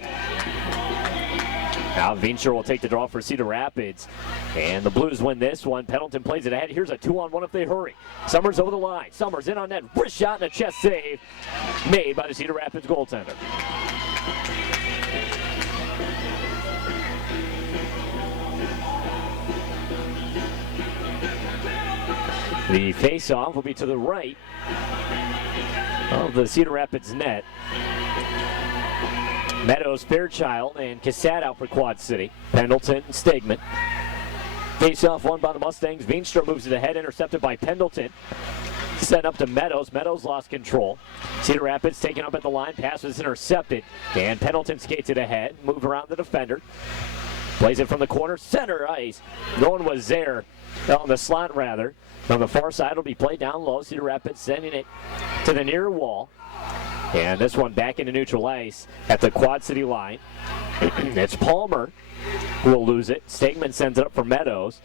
Now Veenstra will take the draw for Cedar Rapids. And the Blues win this one. Pendleton plays it ahead. Here's a 2-on-1 if they hurry. Summers over the line. Summers in on net. Wrist shot and a chest save made by the Cedar Rapids goaltender. The face-off will be to the right of the Cedar Rapids net. Meadows, Fairchild, and Cassat out for Quad City. Pendleton, Stegman. Face-off won by the Mustangs. Veenstra moves it ahead, intercepted by Pendleton. Sent up to Meadows. Meadows lost control. Cedar Rapids taken up at the line. Pass was intercepted. And Pendleton skates it ahead. Moved around the defender. Plays it from the corner. Center ice. No one was there. On the slot, rather. On the far side, it'll be played down low. Cedar Rapids sending it to the near wall. And this one back into neutral ice at the Quad City line. It's Palmer who will lose it. Stegman sends it up for Meadows.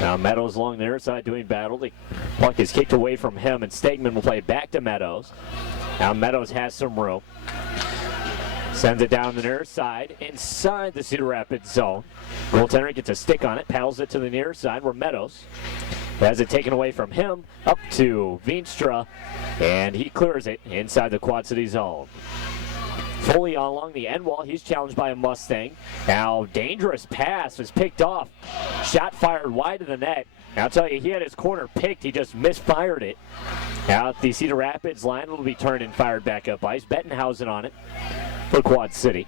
Now Meadows along the near side doing battle. The puck is kicked away from him, and Stegman will play it back to Meadows. Now Meadows has some room. Sends it down the near side, inside the Cedar Rapids zone. Goaltender gets a stick on it, paddles it to the near side where Meadows has it taken away from him, up to Veenstra, and he clears it inside the Quad City zone. Foley along the end wall, he's challenged by a Mustang. Now, dangerous pass was picked off. Shot fired wide of the net. I'll tell you, he had his corner picked, he just misfired it. Out the Cedar Rapids line will be turned and fired back up ice. Bettenhausen on it for Quad City.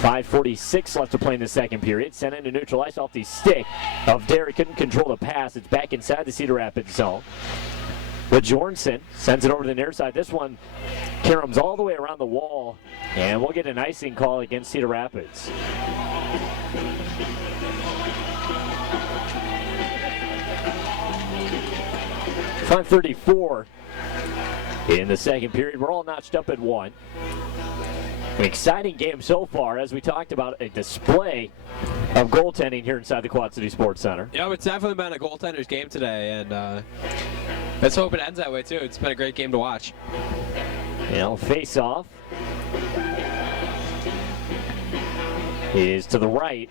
5:46 left to play in the second period. Sent into neutral ice off the stick of Derek. Couldn't control the pass. It's back inside the Cedar Rapids zone. But Bjornsson sends it over to the near side. This one caroms all the way around the wall, and we'll get an icing call against Cedar Rapids. .534 in the second period. We're all notched up at 1. An exciting game so far, as we talked about, a display of goaltending here inside the Quad City Sports Center. Yeah, it's definitely been a goaltender's game today, and let's hope it ends that way too. It's been a great game to watch. Face off is to the right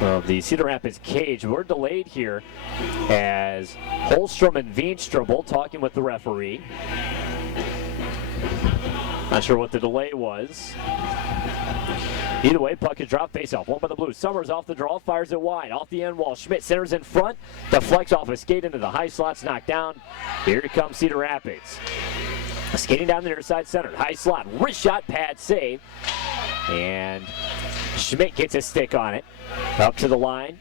of the Cedar Rapids cage. We're delayed here as Holstrom and Veenstra both talking with the referee. Not sure what the delay was. Either way, puck is dropped, face off. One by the Blues. Summers off the draw, fires it wide. Off the end wall. Schmidt centers in front. Deflects off a skate into the high slots, knocked down. Here comes Cedar Rapids. Skating down the near side center. High slot. Wrist shot, pad save. And Schmidt gets a stick on it. Up to the line.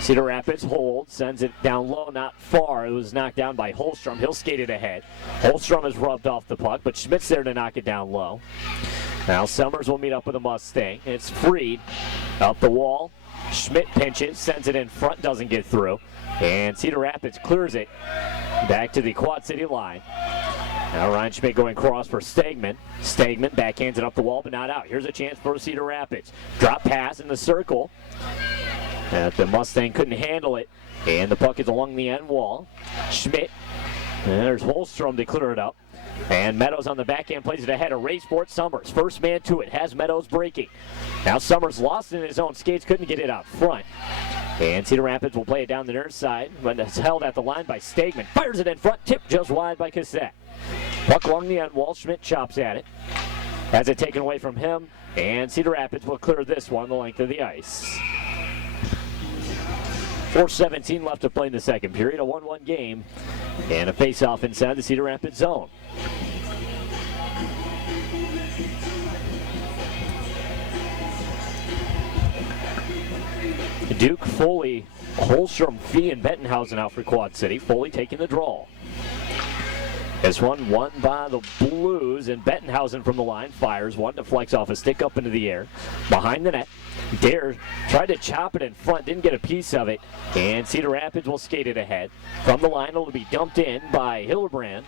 Cedar Rapids holds, sends it down low, not far. It was knocked down by Holstrom. He'll skate it ahead. Holstrom has rubbed off the puck, but Schmidt's there to knock it down low. Now Summers will meet up with a Mustang. It's freed up the wall. Schmidt pinches, sends it in front, doesn't get through. And Cedar Rapids clears it back to the Quad City line. Now Ryan Schmidt going cross for Stegman. Stegman backhands it up the wall, but not out. Here's a chance for Cedar Rapids. Drop pass in the circle. The Mustang couldn't handle it, and the puck is along the end wall. Schmidt, and there's Holstrom to clear it up. And Meadows on the backhand plays it ahead. A race for it. Summers, first man to it, has Meadows breaking. Now Summers lost in his own skates, couldn't get it out front. And Cedar Rapids will play it down the near side, but it's held at the line by Stegman. Fires it in front, tipped just wide by Cassette. Puck along the end wall, Schmidt chops at it. Has it taken away from him, and Cedar Rapids will clear this one the length of the ice. 4:17 left to play in the second period, a 1-1 game, and a face-off inside the Cedar Rapids zone. Duke, Foley, Holstrom, Fee, and Bettenhausen out for Quad City. Foley taking the draw. This one won by the Blues, and Bettenhausen from the line fires. One deflects off a stick up into the air. Behind the net, Dare tried to chop it in front, didn't get a piece of it, and Cedar Rapids will skate it ahead. From the line, it'll be dumped in by Hildebrand.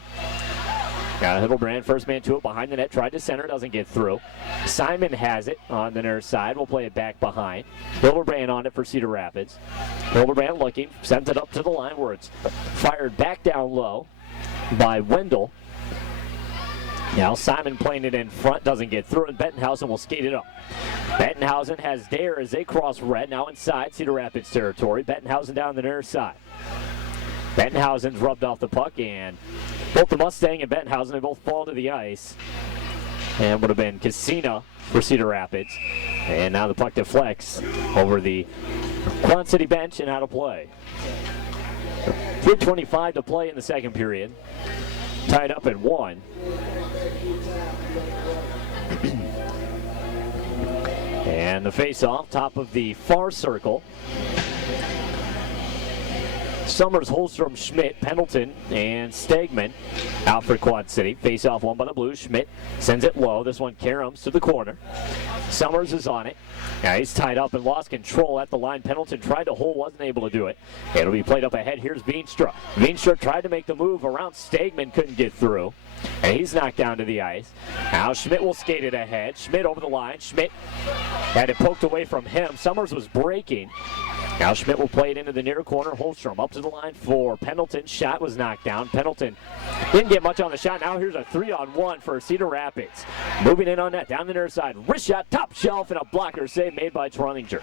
Hildebrand, first man to it, behind the net, tried to center, doesn't get through. Simon has it on the near side. We'll play it back behind. Hildebrand on it for Cedar Rapids. Hildebrand looking, sends it up to the line where it's fired back down low by Wendell. Now Simon playing it in front, doesn't get through, and Bettenhausen will skate it up. Bettenhausen has Dare as they cross red, now inside Cedar Rapids territory. Bettenhausen down the near side. Bettenhausen's rubbed off the puck, and both the Mustang and Bettenhausen, they both fall to the ice. And would have been Cassina for Cedar Rapids. And now the puck deflects over the Quad City bench and out of play. 3:25 to play in the second period. Tied up at 1. And the face-off, top of the far circle. Summers, Holstrom, Schmidt, Pendleton, and Stegman out for Quad City. Face-off one by the Blues. Schmidt sends it low. This one caroms to the corner. Summers is on it. Now he's tied up and lost control at the line. Pendleton tried to hold, wasn't able to do it. It'll be played up ahead. Here's Veenstra. Veenstra tried to make the move around Stegman, couldn't get through. And he's knocked down to the ice. Now Schmidt will skate it ahead. Schmidt over the line. Schmidt had it poked away from him. Summers was breaking. Now Schmidt will play it into the near corner. Holstrom up to the line for Pendleton. Shot was knocked down. Pendleton didn't get much on the shot. Now here's a 3-on-1 for Cedar Rapids. Moving in on net, down the near side. Wrist shot, top shelf, and a blocker save made by Troninger.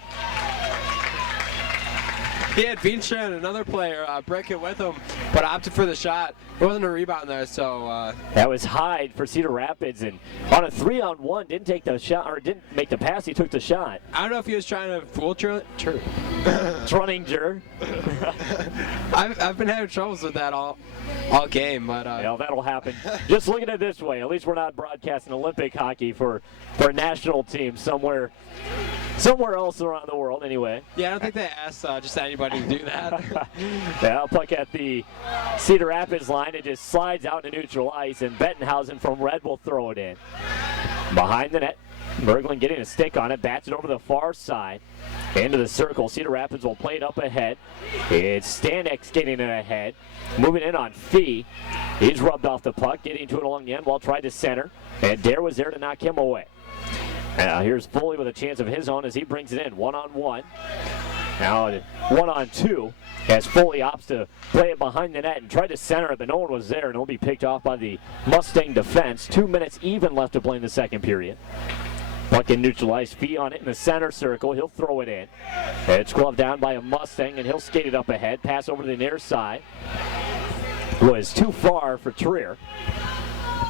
He had Veenstra and another player break it with him, but opted for the shot. There wasn't a rebound there, so. That was Hyde for Cedar Rapids, and on a 3-on-1, didn't take the shot, or didn't make the pass, he took the shot. I don't know if he was trying to fool Troninger. I've been having troubles with that all game, but. Yeah, that'll happen. Just looking at it this way, at least we're not broadcasting Olympic hockey for a national team somewhere else around the world anyway. Yeah, I don't think they asked just anybody to do that. Yeah, puck at the Cedar Rapids line. It just slides out to neutral ice, and Bettenhausen from Red will throw it in. Behind the net, Berglund getting a stick on it, bats it over the far side. Into the circle, Cedar Rapids will play it up ahead. It's Stanek getting it ahead. Moving in on Fee. He's rubbed off the puck, getting to it along the end while tried to center. And Dare was there to knock him away. Now here's Foley with a chance of his own as he brings it in, 1-on-1. Now 1-on-2 as Foley opts to play it behind the net and tried to center it, but no one was there, and it'll be picked off by the Mustang defense. 2 minutes even left to play in the second period. Puck in neutral ice, Fee on it in the center circle. He'll throw it in. It's gloved down by a Mustang, and he'll skate it up ahead. Pass over to the near side. Was too far for Trier.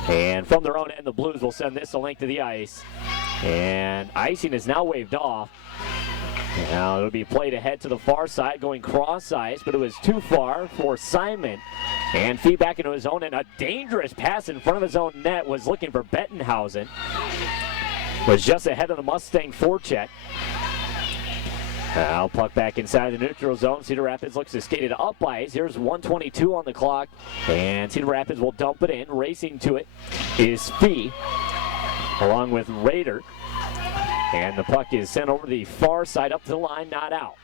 And from their own end, the Blues will send this a length to the ice. And icing is now waved off. Now it'll be played ahead to the far side, going cross ice, but it was too far for Simon. And Fee back into his own end. A dangerous pass in front of his own net, was looking for Bettenhausen. Was just ahead of the Mustang forecheck. Now puck back inside the neutral zone. Cedar Rapids looks to skate it up ice. Here's 1:22 on the clock, and Cedar Rapids will dump it in. Racing to it is Fee, along with Rader. And the puck is sent over the far side up to the line, not out.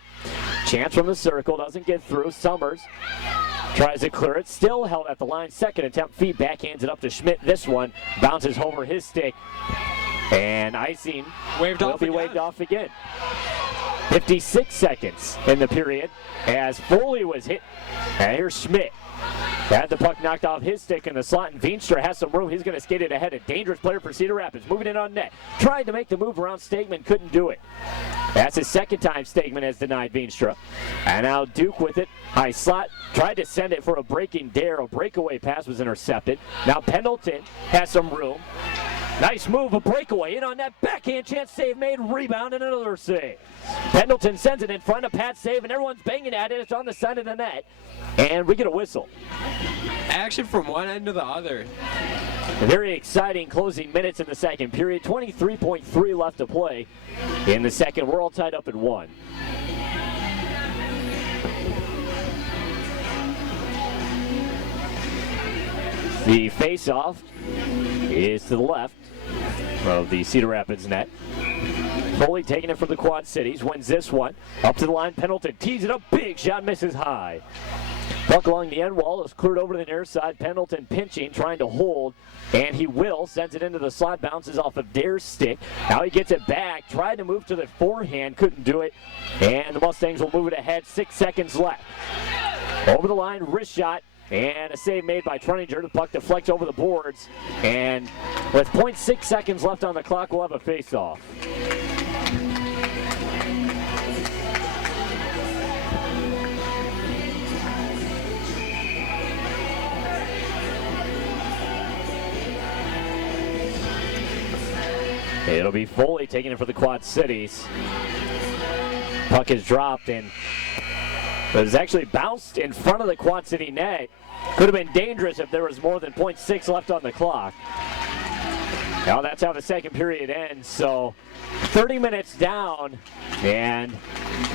Chance from the circle, doesn't get through. Summers tries to clear it, still held at the line. Second attempt, Fee backhands it up to Schmidt. This one bounces over his stick. And icing will be waved off again. 56 seconds in the period as Foley was hit. And here's Schmidt. Had the puck knocked off his stick in the slot, and Veenstra has some room. He's going to skate it ahead. A dangerous player for Cedar Rapids. Moving in on net. Tried to make the move around Stegman, couldn't do it. That's his second time Stegman has denied Veenstra. And now Duke with it. High slot. Tried to send it for a breaking Dare. A breakaway pass was intercepted. Now Pendleton has some room. Nice move, a breakaway in on that backhand chance, save made, rebound, and another save. Pendleton sends it in front of Pat save, and everyone's banging at it. It's on the side of the net, and we get a whistle. Action from one end to the other. Very exciting closing minutes in the second period. 23.3 left to play in the second. We're all tied up at 1. The face-off is to the left of the Cedar Rapids net. Foley taking it from the Quad Cities, wins this one. Up to the line, Pendleton tees it up, big shot, misses high. Puck along the end wall is cleared over to the near side. Pendleton pinching, trying to hold, and he will. Sends it into the slot, bounces off of Dare's stick. Now he gets it back, tried to move to the forehand, couldn't do it. And the Mustangs will move it ahead, 6 seconds left. Over the line, wrist shot. And a save made by Troninger. The puck deflects over the boards. And with 0.6 seconds left on the clock, we'll have a face-off. It'll be Foley taking it for the Quad Cities. Puck is dropped, and it was actually bounced in front of the Quad City net. Could have been dangerous if there was more than 0.6 left on the clock. Now that's how the second period ends. So 30 minutes down, and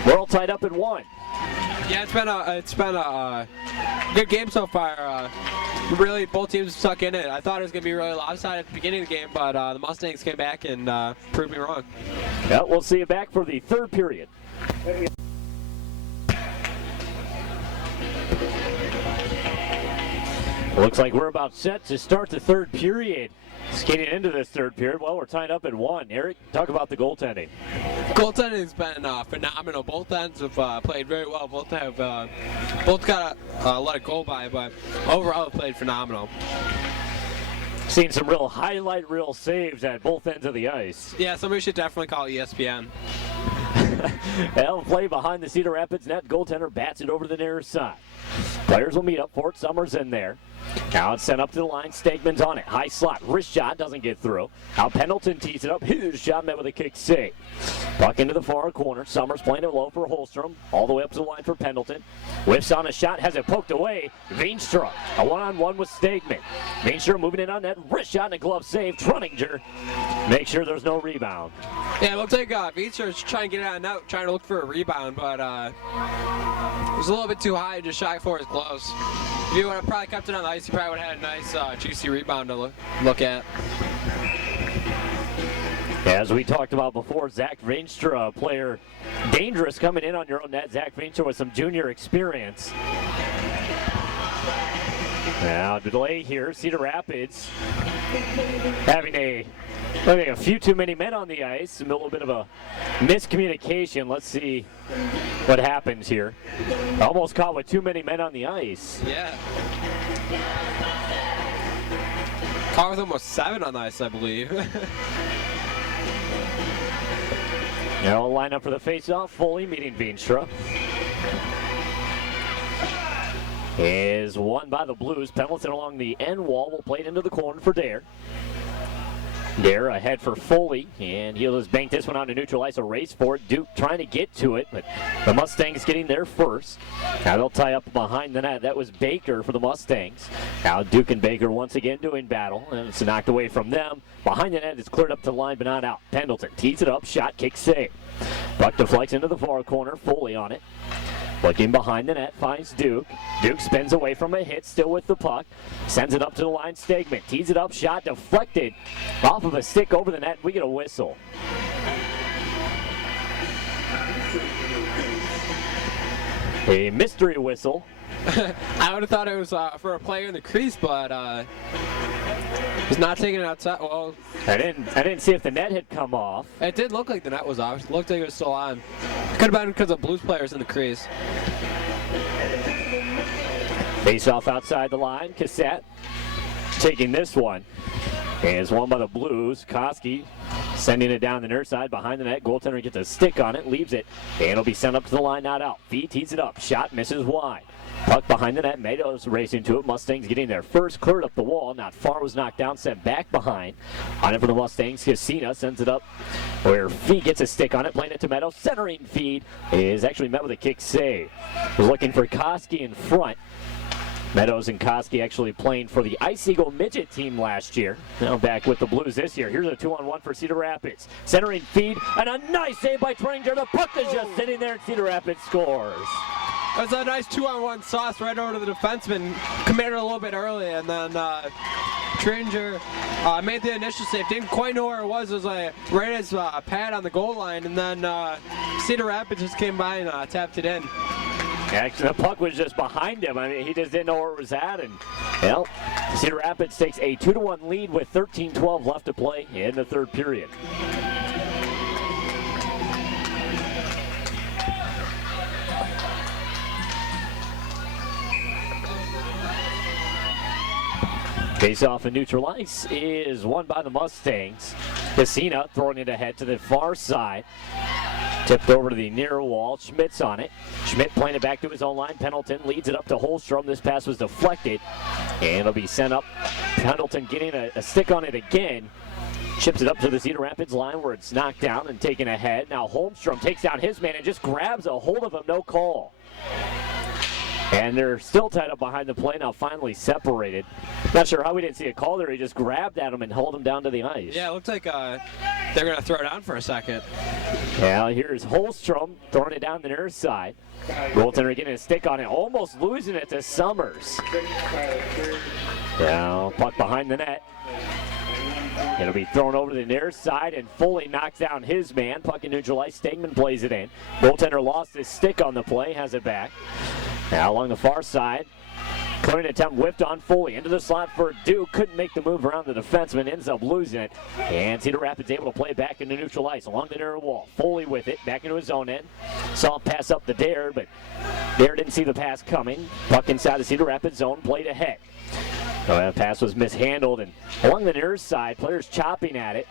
we're all tied up at 1. Yeah, it's been a good game so far. Really, both teams stuck in it. I thought it was going to be really lopsided at the beginning of the game, but the Mustangs came back and proved me wrong. Yeah, we'll see you back for the third period. Looks like we're about set to start the third period. Skating into this third period, well, we're tied up at 1. Eric, talk about the goaltending. Goaltending's been phenomenal. Both ends have played very well. Both got let it go by, but overall have played phenomenal. Seen some real highlight reel saves at both ends of the ice. Yeah, somebody should definitely call ESPN. Well, play behind the Cedar Rapids net. Goaltender bats it over to the near side. Players will meet up for it. Summers in there. Now it's sent up to the line. Stegman's on it. High slot. Wrist shot doesn't get through. Now Pendleton tees it up. Huge shot met with a kick save. Puck into the far corner. Summers playing it low for Holstrom. All the way up to the line for Pendleton. Whiffs on a shot. Has it poked away. Veenstra. A one-on-one with Stegman. Veenstra moving in on that. Wrist shot and a glove save. Trunninger. Make sure there's no rebound. Yeah, it looks like Veenstra is trying to get it on out, trying to look for a rebound, but it was a little bit too high, just shy for his gloves. If he would have probably kept it on the ice, he probably would have had a nice, juicy rebound to look at. As we talked about before, Zach Veenstra, a player dangerous coming in on your own net. Zach Veenstra with some junior experience. Now, delay here. Cedar Rapids having a few too many men on the ice. A little bit of a miscommunication. Let's see what happens here. Almost caught with too many men on the ice. Yeah. Caught with almost 7 on the ice, I believe. Now, line up for the face-off. Foley meeting Veenstra. Is won by the Blues. Pendleton along the end wall will play it into the corner for Dare. Dare ahead for Foley, and he'll just bank this one out to neutral ice. A race for it. Duke trying to get to it, but the Mustangs getting there first. Now they'll tie up behind the net. That was Baker for the Mustangs. Now Duke and Baker once again doing battle, and it's knocked away from them. Behind the net, it's cleared up to the line, but not out. Pendleton tees it up, shot, kick, save. Puck deflects into the far corner. Foley on it. Looking behind the net, finds Duke. Duke spins away from a hit, still with the puck. Sends it up to the line, Stegman. Tees it up, shot deflected off of a stick over the net. We get a whistle. A mystery whistle. I would have thought it was for a player in the crease, but he's not taking it outside. Well, I didn't see if the net had come off. it did look like the net was off. It looked like it was still on. Could have been because of Blues players in the crease. Face off outside the line. Cassette taking this one. And it's won by the Blues. Koski sending it down the near side behind the net. Goaltender gets a stick on it, leaves it, and it'll be sent up to the line, not out. Fee tees it up. Shot misses wide. Puck behind the net. Meadows racing to it. Mustangs getting there first. Cleared up the wall. Not far, was knocked down. Sent back behind. On it for the Mustangs. Casina sends it up where Fee gets a stick on it. Playing it to Meadows. Centering feed is actually met with a kick save. Was looking for Koski in front. Meadows and Koski actually playing for the Ice Eagle midget team last year. Now back with the Blues this year. Here's a 2-on-1 for Cedar Rapids. Centering feed and a nice save by Trunninger. The puck is just sitting there and Cedar Rapids scores. It was a nice 2-on-1 sauce right over to the defenseman. Committed a little bit early, and then Trunninger made the initial save. Didn't quite know where it was. It was like right as pad on the goal line, and then Cedar Rapids just came by and tapped it in. Actually, the puck was just behind him. I mean, he just didn't know where it was at. And, well, Cedar Rapids takes a 2-1 lead with 13:12 left to play in the third period. Face-off in neutral ice is won by the Mustangs. Casina throwing it ahead to the far side. Tipped over to the near wall. Schmidt's on it. Schmidt playing it back to his own line. Pendleton leads it up to Holstrom. This pass was deflected, and it'll be sent up. Pendleton getting a stick on it again. Chips it up to the Cedar Rapids line where it's knocked down and taken ahead. Now Holmstrom takes down his man and just grabs a hold of him. No call. And they're still tied up behind the play, now finally separated. Not sure how we didn't see a call there. He just grabbed at him and held him down to the ice. Yeah, it looks like they're going to throw it down for a second. Now here's Holstrom throwing it down the near side. Goaltender getting a stick on it, almost losing it to Summers. Now puck behind the net. It'll be thrown over to the near side, and Foley knocks down his man. Puck in neutral ice. Stegman plays it in. Goaltender lost his stick on the play, has it back. Now along the far side, Clearing attempt whipped on Foley into the slot for Duke. Couldn't make the move around the defenseman. Ends up losing it. And Cedar Rapids able to play it back into neutral ice along the near wall. Foley with it back into his own end. Saw him pass up the Dare, but Dare didn't see the pass coming. Puck inside the Cedar Rapids zone. Played ahead. That pass was mishandled, and along the near side, players chopping at it.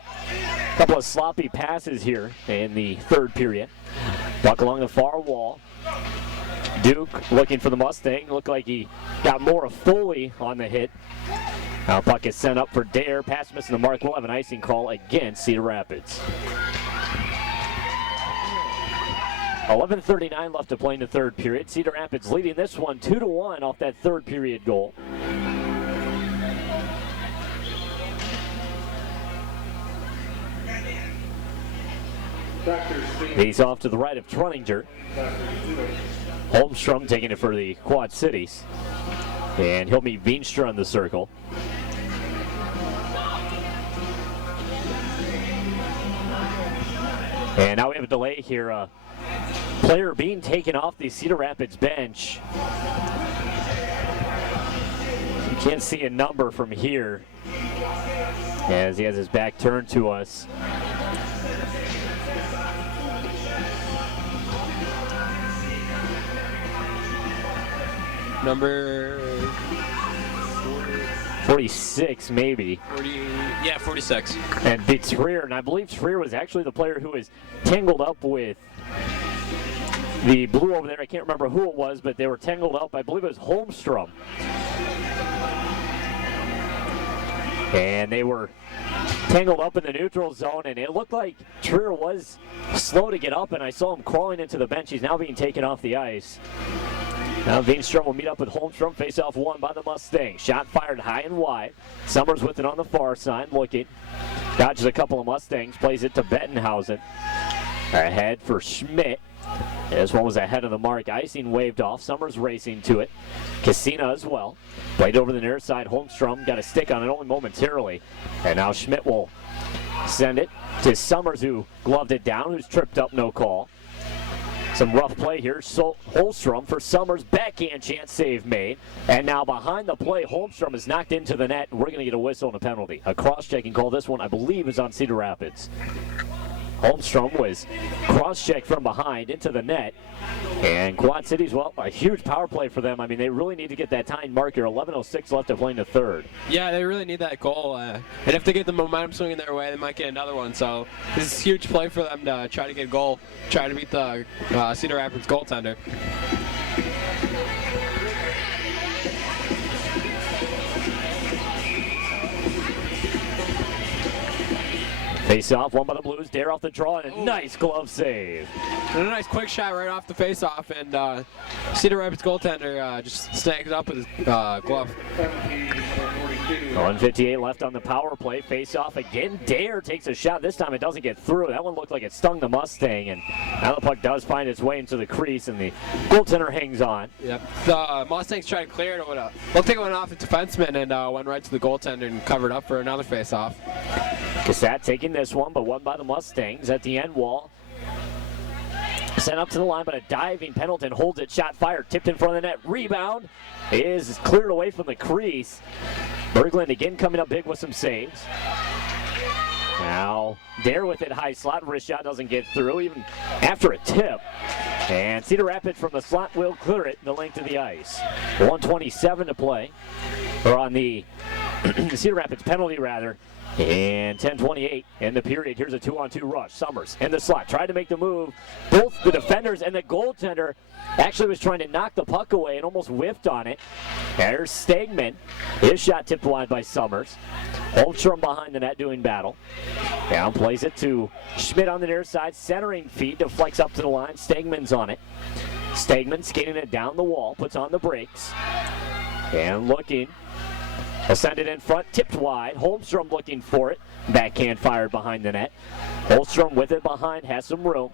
A couple of sloppy passes here in the third period. Puck along the far wall. Duke looking for the Mustang. Looked like he got more of Foley on the hit. Now puck is sent up for Dare. Pass missing the mark. We'll have an icing call against Cedar Rapids. 11:39 left to play in the third period. Cedar Rapids leading this one 2-1 off that third period goal. He's off to the right of Truninger. Holmstrom taking it for the Quad Cities. And he'll meet Veenstra in the circle. And now we have a delay here. Player being taken off the Cedar Rapids bench. You can't see a number from here as he has his back turned to us. Number 46, maybe. 46. And beat Trier, and I believe Trier was actually the player who was tangled up with the blue over there. I can't remember who it was, but they were tangled up. I believe it was Holmstrom. And they were tangled up in the neutral zone, and it looked like Trier was slow to get up, and I saw him crawling into the bench. He's now being taken off the ice. Now Veenstra will meet up with Holmstrom. Face-off won by the Mustangs. Shot fired high and wide. Summers with it on the far side, looking. Dodges a couple of Mustangs. Plays it to Bettenhausen. Ahead for Schmidt. This one was ahead of the mark. Icing waved off. Summers racing to it. Cassina as well. Played over the near side. Holmstrom got a stick on it only momentarily. And now Schmidt will send it to Summers, who gloved it down, who's tripped up, no call. Some rough play here. Holmstrom for Summers. Backhand chance, save made. And now behind the play, Holmstrom is knocked into the net. We're going to get a whistle and a penalty. A cross-checking call. This one, I believe, is on Cedar Rapids. Holmstrom was cross-checked from behind into the net. And Quad Cities, well, a huge power play for them. I mean, they really need to get that tying mark here. 11:06 left to play in the third. Yeah, they really need that goal. And if they get the momentum swinging their way, they might get another one. So this is a huge play for them to try to get a goal, try to beat the Cedar Rapids goaltender. Face-off, one by the Blues. Dare off the draw, and a nice glove save. And a nice quick shot right off the face-off, and Cedar Rapids goaltender just snagged it up with his glove. 1:58 left on the power play. Face-off again. Dare takes a shot. This time it doesn't get through. That one looked like it stung the Mustang, and now the puck does find its way into the crease, and the goaltender hangs on. Yep. The Mustangs tried to clear it. Looked like it went off the defenseman and went right to the goaltender and covered up for another face-off. Cassat taking this one, but won by the Mustangs at the end wall. Sent up to the line, but a diving Pendleton holds it. Shot fired, tipped in front of the net. Rebound is cleared away from the crease. Berglund again coming up big with some saves. Now Dare with it, high slot. Wrist shot doesn't get through even after a tip. And Cedar Rapids from the slot will clear it the length of the ice. 1:27 to play. Or on the Cedar Rapids penalty rather. And 10:28 in the period. Here's a 2-on-2 rush. Summers in the slot. Tried to make the move. Both the defenders and the goaltender actually was trying to knock the puck away and almost whiffed on it. There's Stegman. His shot tipped wide by Summers. Holmstrom behind the net doing battle. Down plays it to Schmidt on the near side. Centering feed. Deflects up to the line. Stegman's on it. Stegman skating it down the wall. Puts on the brakes. And looking. Ascended in front, tipped wide. Holmstrom looking for it. Backhand fired behind the net. Holmstrom with it behind, has some room.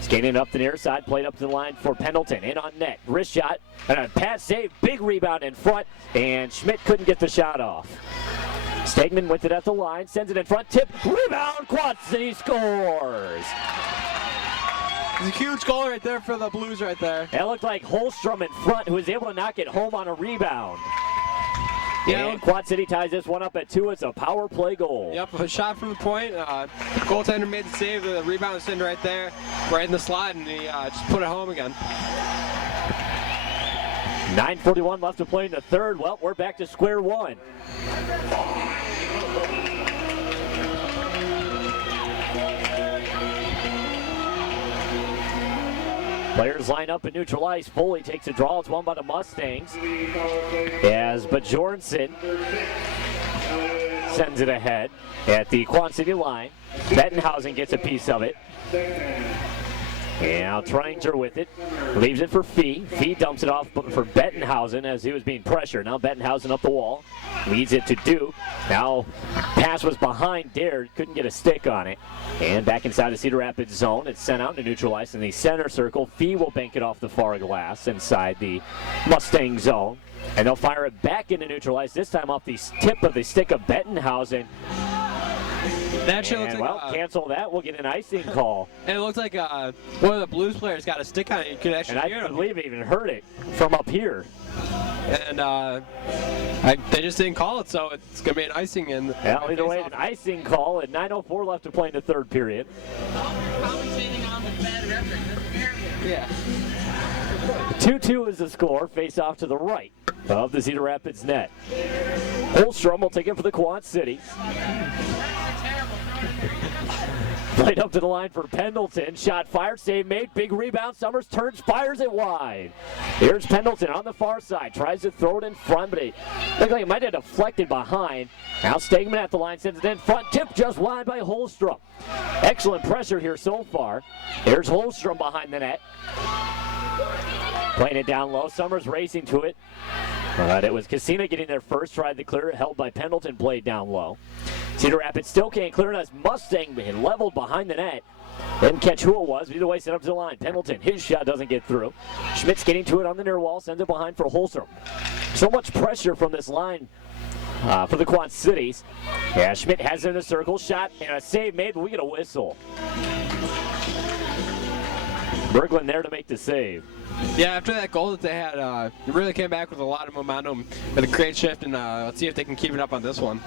Skating up the near side, played up to the line for Pendleton. In on net, wrist shot, and a pass save. Big rebound in front, and Schmidt couldn't get the shot off. Stegman with it at the line, sends it in front, tip, rebound, Quad City scores. It's a huge goal right there for the Blues right there. It looked like Holstrom in front, who was able to knock it home on a rebound. Yeah, And Quad City ties this one up at 2. It's a power play goal. Yep, a shot from the point. Goaltender made the save. The rebound was sitting right there, right in the slot, and he just put it home again. 9:41 left to play in the third. Well, we're back to square one. Players line up and neutral ice. Foley takes a draw. It's won by the Mustangs. As Bjornsson sends it ahead at the Quad City line. Bettenhausen gets a piece of it. And now Tringer with it. Leaves it for Fee. Fee dumps it off for Bettenhausen as he was being pressured. Now Bettenhausen up the wall. Leads it to Duke. Now pass was behind Dare. Couldn't get a stick on it. And back inside the Cedar Rapids zone. It's sent out to neutral ice in the center circle. Fee will bank it off the far glass inside the Mustang zone. And they'll fire it back into neutral ice. This time off the tip of the stick of Bettenhausen. That sure And, looks like cancel that. We'll get an icing call. and it looked like one of the Blues players got a stick on it. You could actually And hear I him. believe I even heard it from up here. And they just didn't call it, so it's going to be an icing. And Well, either way, an icing call at 9:04 left to play in the third period. Yeah. 2-2 is the score. Face off to the right of the Cedar Rapids net. Holstrom will take it for the Quad City. Played up to the line for Pendleton. Shot fired, save made, big rebound. Summers turns, fires it wide. Here's Pendleton on the far side. Tries to throw it in front, but it looked like it might have deflected behind. Now Stegman at the line, sends it in front. Tip just wide by Holstrom. Excellent pressure here so far. Here's Holstrom behind the net. Playing it down low. Summers racing to it. But it was Casina getting there first. Tried to clear it. Held by Pendleton. Played down low. Cedar Rapids still can't clear it as Mustang being leveled behind the net. Didn't catch who it was. Either way, set up to the line. Pendleton, his shot doesn't get through. Schmidt's getting to it on the near wall. Sends it behind for Holstrom. So much pressure from this line for the Quad Cities. Yeah, Schmidt has it in the circle. Shot and a save made, but we get a whistle. Berglund there to make the save. Yeah, after that goal that they had, it really came back with a lot of momentum, with a great shift, and let's see if they can keep it up on this one.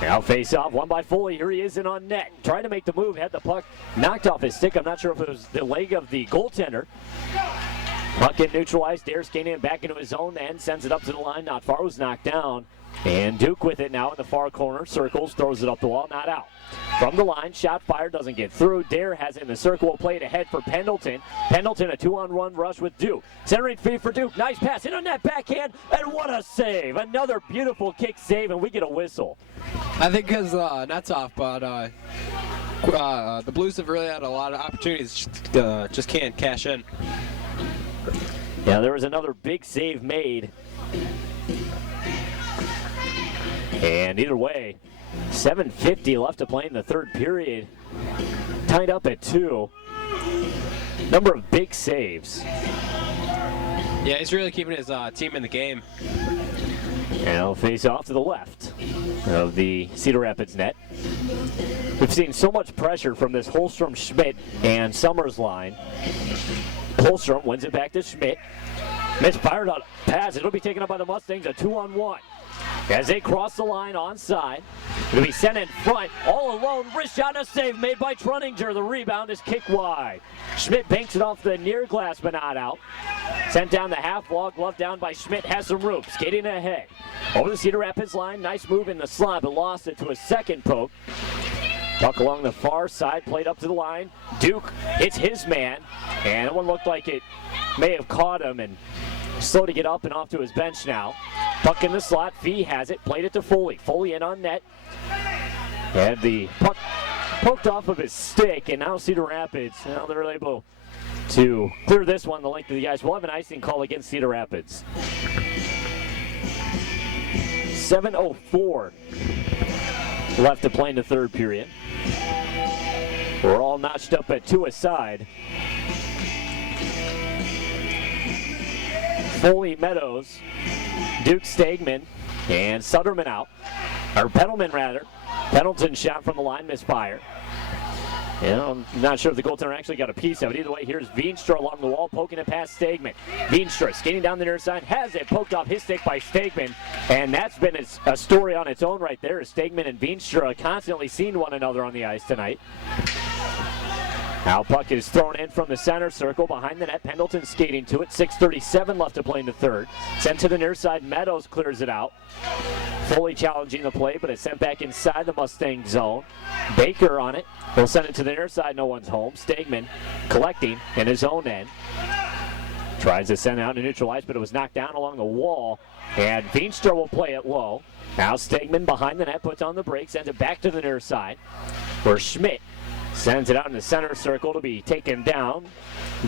Now face off, won by Foley. Here he is in on net. Trying to make the move, had the puck knocked off his stick. I'm not sure if it was the leg of the goaltender. Puck in neutralized. Dare skating in back into his own end. Sends it up to the line. Not far. Was knocked down. And Duke with it now in the far corner. Circles. Throws it up the wall. Not out. From the line. Shot fired. Doesn't get through. Dare has it in the circle. Will play it ahead for Pendleton. Pendleton a 2-on-1 rush with Duke. Centering feed for Duke. Nice pass. In on that backhand. And what a save. Another beautiful kick save. And we get a whistle. I think because net's off, but the Blues have really had a lot of opportunities, just can't cash in. Yeah, there was another big save made. And either way, 7:50 left to play in the third period. Tied up at 2. Number of big saves. Yeah, he's really keeping his team in the game. And he'll face off to the left of the Cedar Rapids net. We've seen so much pressure from this Holstrom, Schmidt, and Summers line. Holstrom wins it back to Schmidt. Misfired on a pass. It'll be taken up by the Mustangs, a 2-on-1. As they cross the line onside. It'll be sent in front, all alone. Wrist shot, a save made by Truninger. The rebound is kicked wide. Schmidt banks it off the near glass, but not out. Sent down the half wall, glove down by Schmidt. Has some room, skating ahead. Over the Cedar Rapids line, nice move in the slot, but lost it to a second poke. Puck along the far side, played up to the line. Duke hits his man, and one looked like it may have caught him, and slow to get up and off to his bench now. Puck in the slot, Fee has it, played it to Foley. Foley in on net. Had the puck poked off of his stick, and now Cedar Rapids, now they're able to clear this one the length of the ice. We'll have an icing call against Cedar Rapids. 7:04 left to play in the third period. We're all notched up at 2 aside. Foley, Meadows, Duke, Stegman, And Sutterman out. Or Pendleman, rather. Pendleton's shot from the line misfire. I'm not sure if the goaltender actually got a piece of it. Either way, here's Veenstra along the wall, poking it past Stegman. Veenstra skating down the near side, has it poked off his stick by Stegman, and that's been a story on its own right there. Stegman and Veenstra constantly seen one another on the ice tonight. Now puck is thrown in from the center circle behind the net. Pendleton skating to it. 6:37 left to play in the third. Sent to the near side. Meadows clears it out. Fully challenging the play, but it's sent back inside the Mustang zone. Baker on it. He'll send it to the near side. No one's home. Stegman collecting in his own end. Tries to send it out to neutral ice, but it was knocked down along the wall. And Veenstra will play it low. Now Stegman behind the net, puts on the brake, sends it back to the near side, where Schmidt sends it out in the center circle to be taken down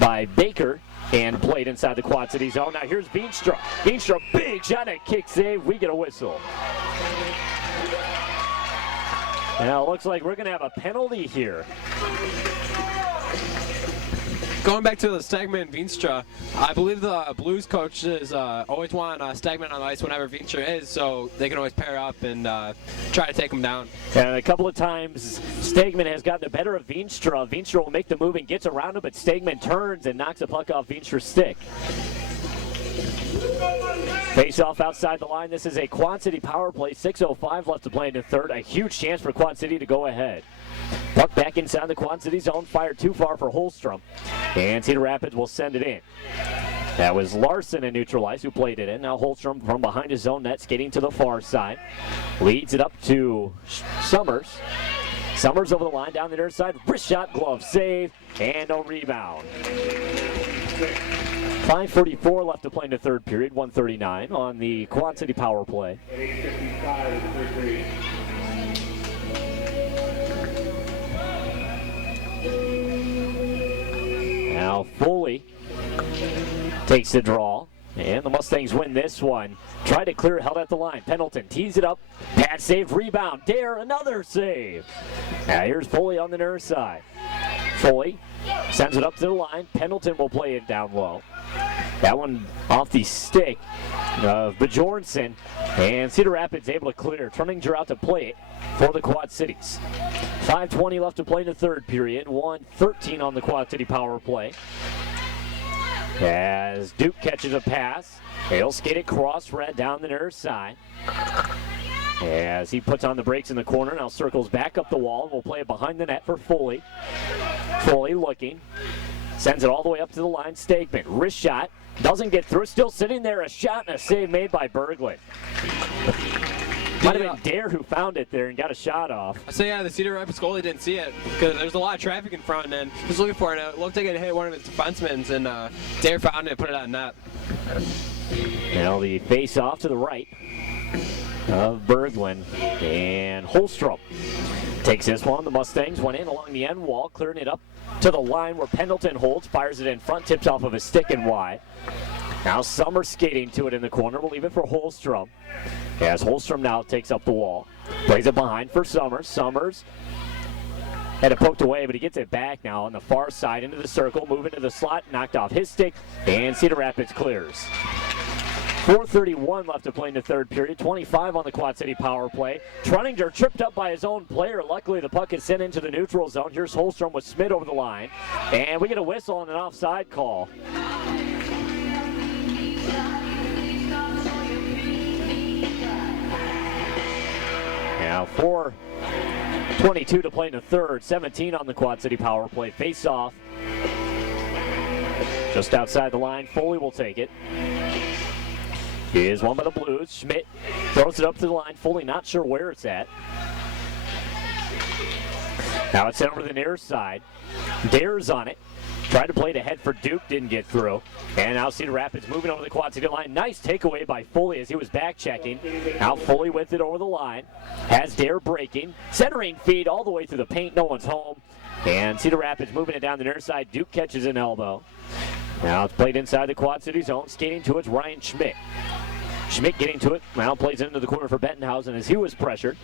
by Baker and played inside the Quad City zone. Now here's Veenstra. Veenstra, big shot at kick save. We get a whistle. Now it looks like we're going to have a penalty here. Going back to the Stegman and Veenstra, I believe the Blues coaches always want Stegman on the ice whenever Veenstra is, so they can always pair up and try to take him down. And a couple of times, Stegman has gotten the better of Veenstra. Veenstra will make the move and gets around him, but Stegman turns and knocks the puck off Veenstra's stick. Face off outside the line. This is a Quad City power play. 6:05 left to play in the third. A huge chance for Quad City to go ahead. Puck back inside the Quad City zone. Fired too far for Holstrom. And Cedar Rapids will send it in. That was Larson in neutral ice who played it in. Now Holstrom from behind his own net skating to the far side. Leads it up to Summers. Summers over the line down the near side. Wrist shot, glove save, and a rebound. 5:44 left to play in the third period. 1:39 on the Quad City power play. 8:55 third period. Now Foley takes the draw, and the Mustangs win this one. Tried to clear it, held at the line. Pendleton tees it up, pad save, rebound. Dare, another save. Now here's Foley on the near side. Foley sends it up to the line. Pendleton will play it down low. That one off the stick of Bjornsson, and Cedar Rapids able to clear. Trunninger out to play it for the Quad Cities. 5:20 left to play in the third period. 1:13 on the Quad City power play. As Duke catches a pass, he'll skate it cross-red down the near side. As he puts on the brakes in the corner, now circles back up the wall and will play it behind the net for Foley. Foley looking, sends it all the way up to the line. Stegman, wrist shot, doesn't get through, still sitting there, a shot and a save made by Berglund. Might have been Dare who found it there and got a shot off. I say, yeah, the Cedar Rapids goalie didn't see it because there's a lot of traffic in front, and he was looking for it. It looked like it hit one of his defensemen, and Dare found it and put it on net. Now the face off to the right of Berglund, and Holstrom takes this one. The Mustangs went in along the end wall, clearing it up to the line where Pendleton holds, fires it in front, tips off of his stick and wide. Now Summers skating to it in the corner. We'll leave it for Holstrom. As Holstrom now takes up the wall. Plays it behind for Summers. Summers had it poked away, but he gets it back now on the far side into the circle. Moving to the slot, knocked off his stick, and Cedar Rapids clears. 4:31 left to play in the third period. 25 on the Quad City power play. Trunninger tripped up by his own player. Luckily, the puck is sent into the neutral zone. Here's Holstrom with Schmidt over the line. And we get a whistle on an offside call. Now 4:22 to play in the third. 17 on the Quad City power play. Face off. Just outside the line. Foley will take it. Here's one by the Blues. Schmidt throws it up to the line. Foley not sure where it's at. Now it's sent over to the near side. Dare's on it. Tried to play it ahead for Duke, didn't get through. And now Cedar Rapids moving over the Quad City line. Nice takeaway by Foley as he was back checking. Now Foley with it over the line. Has Dare breaking. Centering feed all the way through the paint. No one's home. And Cedar Rapids moving it down the near side. Duke catches an elbow. Now it's played inside the Quad City zone. Skating to it's Ryan Schmidt. Schmidt getting to it. Now plays into the corner for Bettenhausen as he was pressured.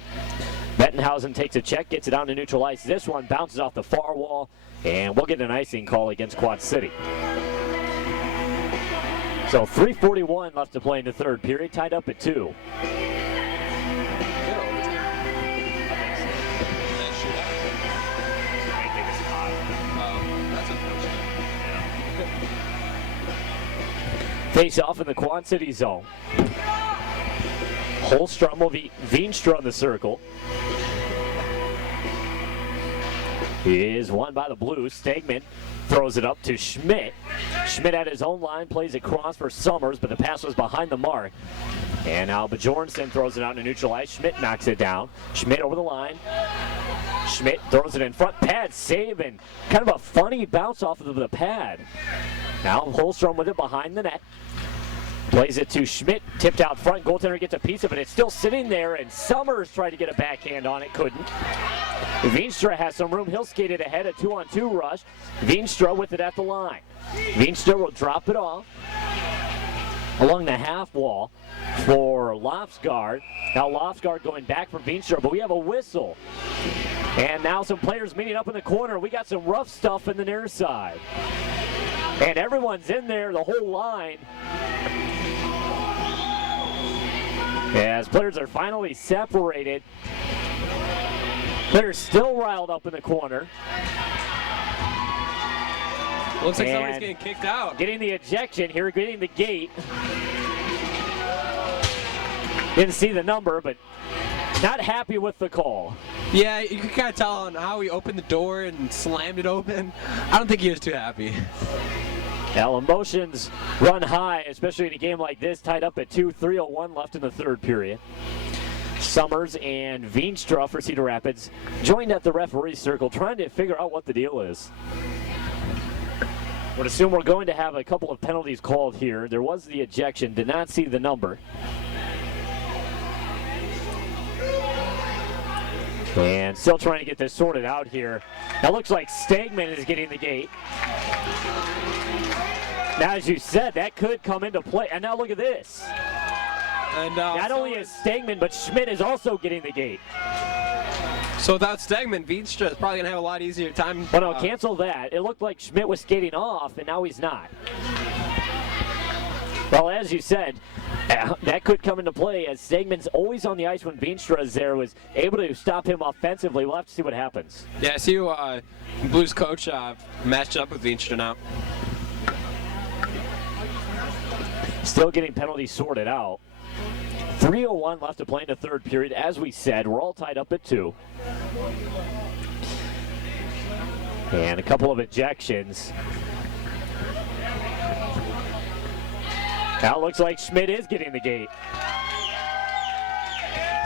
Bettenhausen takes a check, gets it down to neutral ice. This one bounces off the far wall, and we'll get an icing call against Quad City. So 3:41 left to play in the third period, tied up at 2. Face off in the Quad City zone. Holstrom will be Veenstra in the circle. Is won by the Blues. Stegman throws it up to Schmidt. Schmidt at his own line, plays it cross for Summers, but the pass was behind the mark. And now Bjornsson throws it out to neutral ice. Schmidt knocks it down. Schmidt over the line. Schmidt throws it in front. Pad save and kind of a funny bounce off of the pad. Now Holstrom with it behind the net. Plays it to Schmidt, tipped out front. Goaltender gets a piece of it. It's still sitting there, and Summers tried to get a backhand on it, couldn't. Veenstra has some room. He'll skate it ahead, a 2-on-2 rush. Veenstra with it at the line. Veenstra will drop it off along the half wall for Lofsgaard. Now Lofsgaard going back for Veenstra, but we have a whistle. And now some players meeting up in the corner. We got some rough stuff in the near side. And everyone's in there, the whole line. As players are finally separated. Players still riled up in the corner. Looks like And somebody's getting kicked out. Getting the ejection here, getting the gate. Didn't see the number, but not happy with the call. Yeah, you can kind of tell on how he opened the door and slammed it open. I don't think he was too happy. Now emotions run high, especially in a game like this, tied up at 2, 3:01 left in the third period. Summers and Veenstra for Cedar Rapids joined at the referee circle trying to figure out what the deal is. Would assume we're going to have a couple of penalties called here. There was the ejection, did not see the number. And still trying to get this sorted out here. Now looks like Stegman is getting the gate. Now, as you said, that could come into play. And now look at this. And Not only is Stegman, but Schmidt is also getting the gate. so without Stegman, Veenstra is probably going to have a lot easier time. Well, no, cancel that. It looked like Schmidt was skating off, and now he's not. Well, as you said, that could come into play as Stegman's always on the ice when Veenstra is there, was able to stop him offensively. We'll have to see what happens. Yeah, I see you, Blues coach matched up with Veenstra now. Still getting penalties sorted out. 3:01 left to play in the third period. As we said, we're all tied up at 2. And a couple of ejections. Now it looks like Schmidt is getting the gate.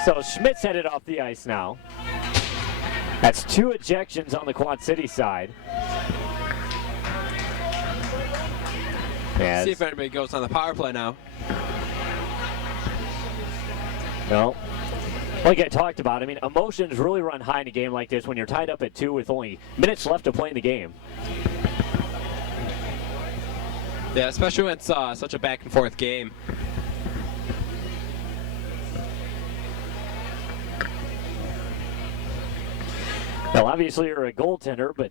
So Schmidt's headed off the ice now. That's 2 ejections on the Quad City side. See if anybody goes on the power play now. No. Like I talked about, I mean, emotions really run high in a game like this when you're tied up at 2 with only minutes left to play in the game. Yeah, especially when it's such a back and forth game. Now, obviously, you're a goaltender, but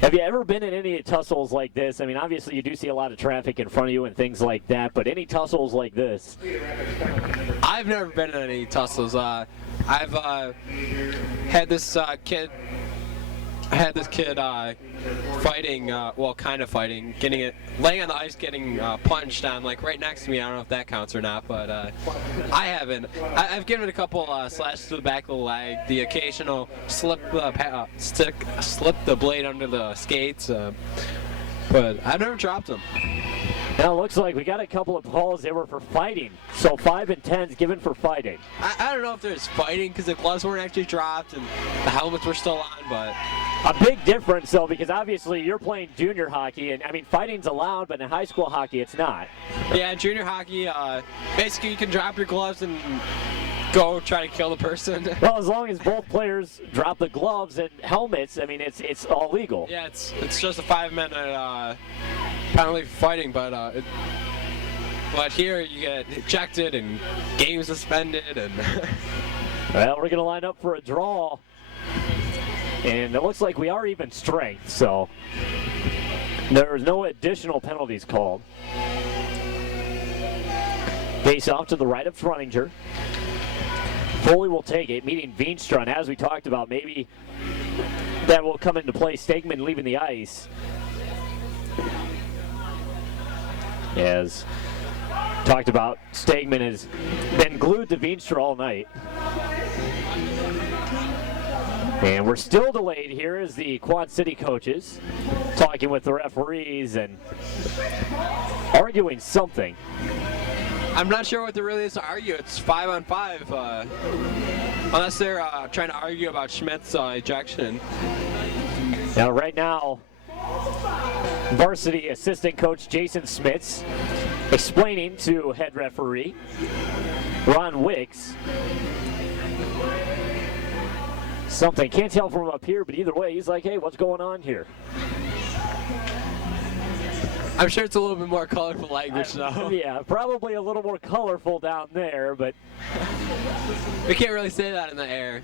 have you ever been in any tussles like this? I mean, obviously, you do see a lot of traffic in front of you and things like that, but any tussles like this? I've never been in any tussles. I've had this kid. I had this kid fighting, well, kind of fighting, laying on the ice, getting punched on, like right next to me. I don't know if that counts or not, but I haven't. I've given it a couple slashes to the back of the leg, the occasional slip the blade under the skates, but I've never dropped them. Now it looks like we got a couple of calls that were for fighting. So 5 and 10's given for fighting. I don't know if there's fighting because the gloves weren't actually dropped and the helmets were still on, but a big difference, though, because obviously you're playing junior hockey, and I mean fighting's allowed, but in high school hockey it's not. Yeah, in junior hockey, basically you can drop your gloves and go try to kill the person. Well, as long as both players drop the gloves and helmets, I mean it's all legal. Yeah, it's just a 5-minute penalty for fighting, but here you get ejected and games suspended and. Well, we're gonna line up for a draw, and it looks like we are even strength, so there's no additional penalties called. Face off to the right of Trunninger. Foley will take it, meeting Veenstra, and as we talked about, maybe that will come into play. Stegman leaving the ice. As talked about, Stegman has been glued to Veenstra all night. And we're still delayed here as the Quad City coaches talking with the referees and arguing something. I'm not sure what there really is to argue. It's 5-on-5, unless they're trying to argue about Schmidt's ejection. Now, right now, varsity assistant coach Jason Smits explaining to head referee Ron Wicks something. Can't tell from up here, but either way, he's like, hey, what's going on here? I'm sure it's a little bit more colorful language, though. Yeah, probably a little more colorful down there, but we can't really say that in the air.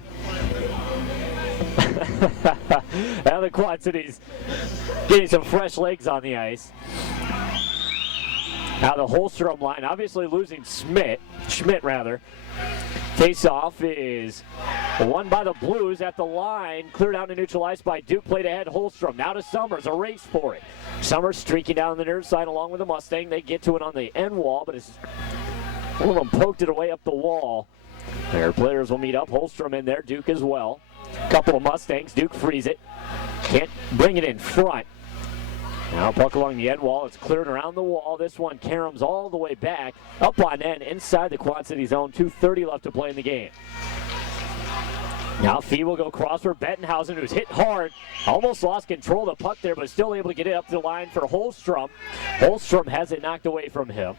Now the Quad City's getting some fresh legs on the ice. Now the Holstrom line, obviously losing Schmidt. Face-off is won by the Blues at the line, cleared out and neutralized by Duke, played ahead Holstrom. Now to Summers, a race for it. Summers streaking down the near side along with the Mustang. They get to it on the end wall, but one of them poked it away up the wall. Their players will meet up. Holstrom in there, Duke as well. Couple of Mustangs, Duke frees it. Can't bring it in front. Now puck along the end wall, it's cleared around the wall. This one caroms all the way back, up on end, inside the Quad City zone. 2:30 left to play in the game. Now Fee will go cross for Bettenhausen, who's hit hard. Almost lost control of the puck there, but still able to get it up the line for Holstrom. Holstrom has it knocked away from him.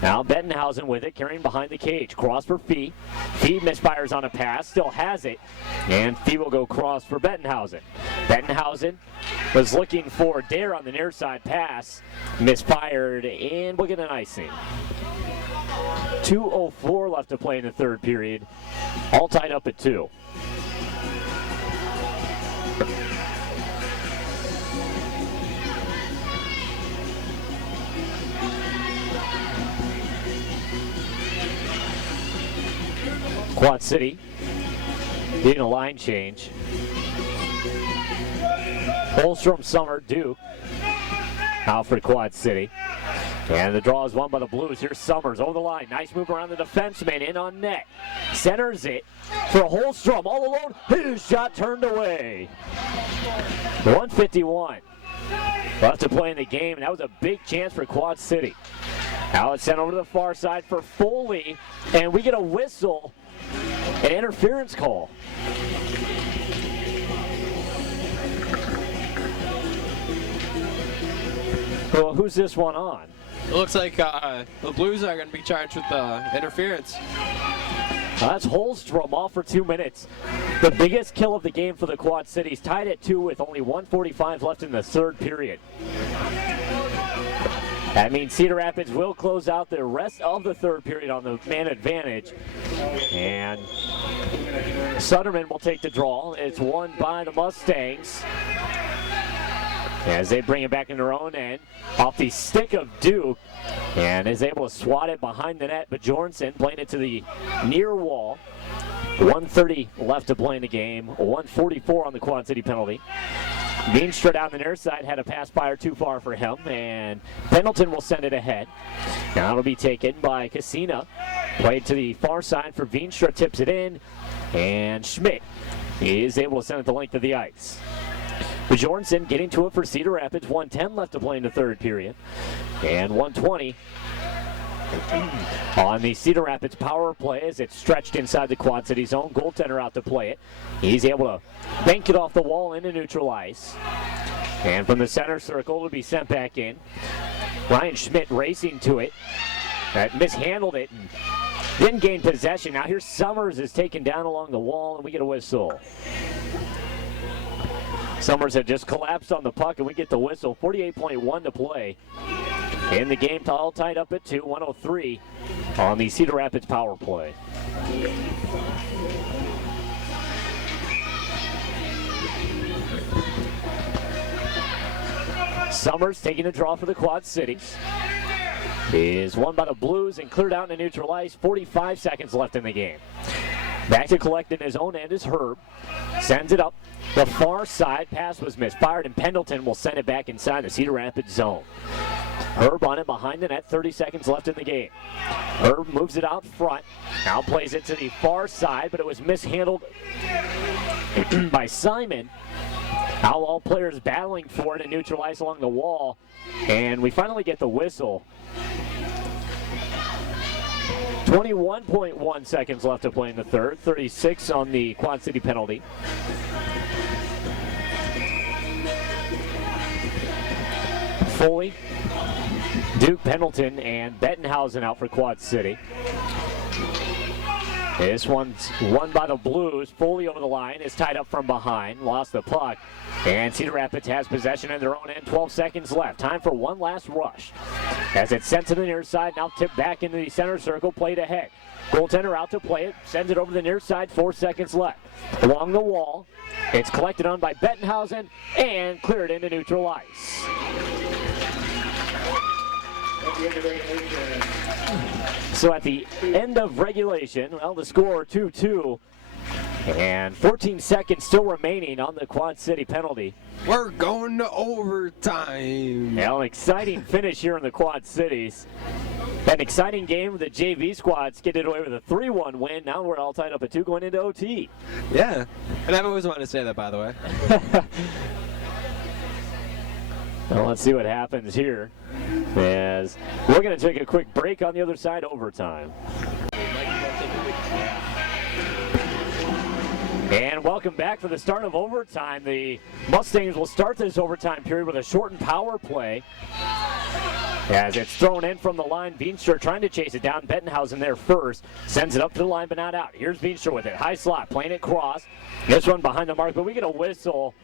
Now Bettenhausen with it, carrying behind the cage. Cross for Fee. Fee misfires on a pass, still has it. And Fee will go cross for Bettenhausen. Bettenhausen was looking for Dare on the near side pass. Misfired, and we'll get an icing. 2:04 left to play in the third period. All tied up at 2. Quad City getting a line change. Holstrom, Summer, Duke out for Quad City. And the draw is won by the Blues. Here's Summers over the line. Nice move around the defenseman, in on net. Centers it for Holstrom, all alone. His shot turned away. 1:51 left to play in the game, and that was a big chance for Quad City. Now it's sent over to the far side for Foley, and we get a whistle, an interference call. Well, who's this one on? It looks like the Blues are going to be charged with interference. That's Holstrom off for 2 minutes. The biggest kill of the game for the Quad Cities, tied at 2 with only 1:45 left in the third period. That means Cedar Rapids will close out the rest of the third period on the man advantage. And Sutterman will take the draw. It's won by the Mustangs as they bring it back in their own end off the stick of Duke, and is able to swat it behind the net. But Bjornsson playing it to the near wall. 1:30 left to play in the game. 1:44 on the Quad City penalty. Veenstra down the near side had a pass fire too far for him, and Pendleton will send it ahead. Now it'll be taken by Cassina. Played to the far side for Veenstra, tips it in, and Schmidt is able to send it the length of the ice. Bjornsson getting to it for Cedar Rapids. 1:10 left to play in the third period, and 1:20 on the Cedar Rapids power play as it's stretched inside the Quad City zone. Goaltender out to play it. He's able to bank it off the wall into neutral ice. And from the center circle, it'll be sent back in. Ryan Schmidt racing to it. Mishandled it and didn't gain possession. Now here's Summers is taken down along the wall, and we get a whistle. Summers had just collapsed on the puck, and we get the whistle. 48.1 to play. In the game, all tied up at 2, 1:03 on the Cedar Rapids power play. Summers taking a draw for the Quad Cities. Is won by the Blues and cleared out into neutral ice. 45 seconds left in the game. Back to collect in his own end is Herb. Sends it up the far side. Pass was misfired, and Pendleton will send it back inside the Cedar Rapids zone. Herb on it behind the net, 30 seconds left in the game. Herb moves it out front, now plays it to the far side, but it was mishandled by Simon. Now all players battling for it and neutralized along the wall, and we finally get the whistle. 21.1 seconds left to play in the third, 36 on the Quad City penalty. Foley, Duke, Pendleton, and Bettenhausen out for Quad City. This one's won by the Blues. Foley over the line is tied up from behind, lost the puck, and Cedar Rapids has possession in their own end. 12 seconds left. Time for one last rush. As it's sent to the near side, now tipped back into the center circle, played ahead. Goaltender out to play it, sends it over the near side, 4 seconds left. Along the wall, it's collected on by Bettenhausen and cleared into neutral ice. So at the end of regulation, well, the score 2-2, and 14 seconds still remaining on the Quad City penalty. We're going to overtime. Yeah, an exciting finish here in the Quad Cities. An exciting game. The JV squad skidded away with a 3-1 win. Now we're all tied up at 2 going into OT. Yeah, and I've always wanted to say that, by the way. Well, let's see what happens here, as we're going to take a quick break. On the other side, overtime. And welcome back for the start of overtime. The Mustangs will start this overtime period with a shortened power play. As it's thrown in from the line, Veenstra trying to chase it down. Bettenhausen there first, sends it up to the line but not out. Here's Veenstra with it, high slot, playing it cross. This one behind the mark, but we get a whistle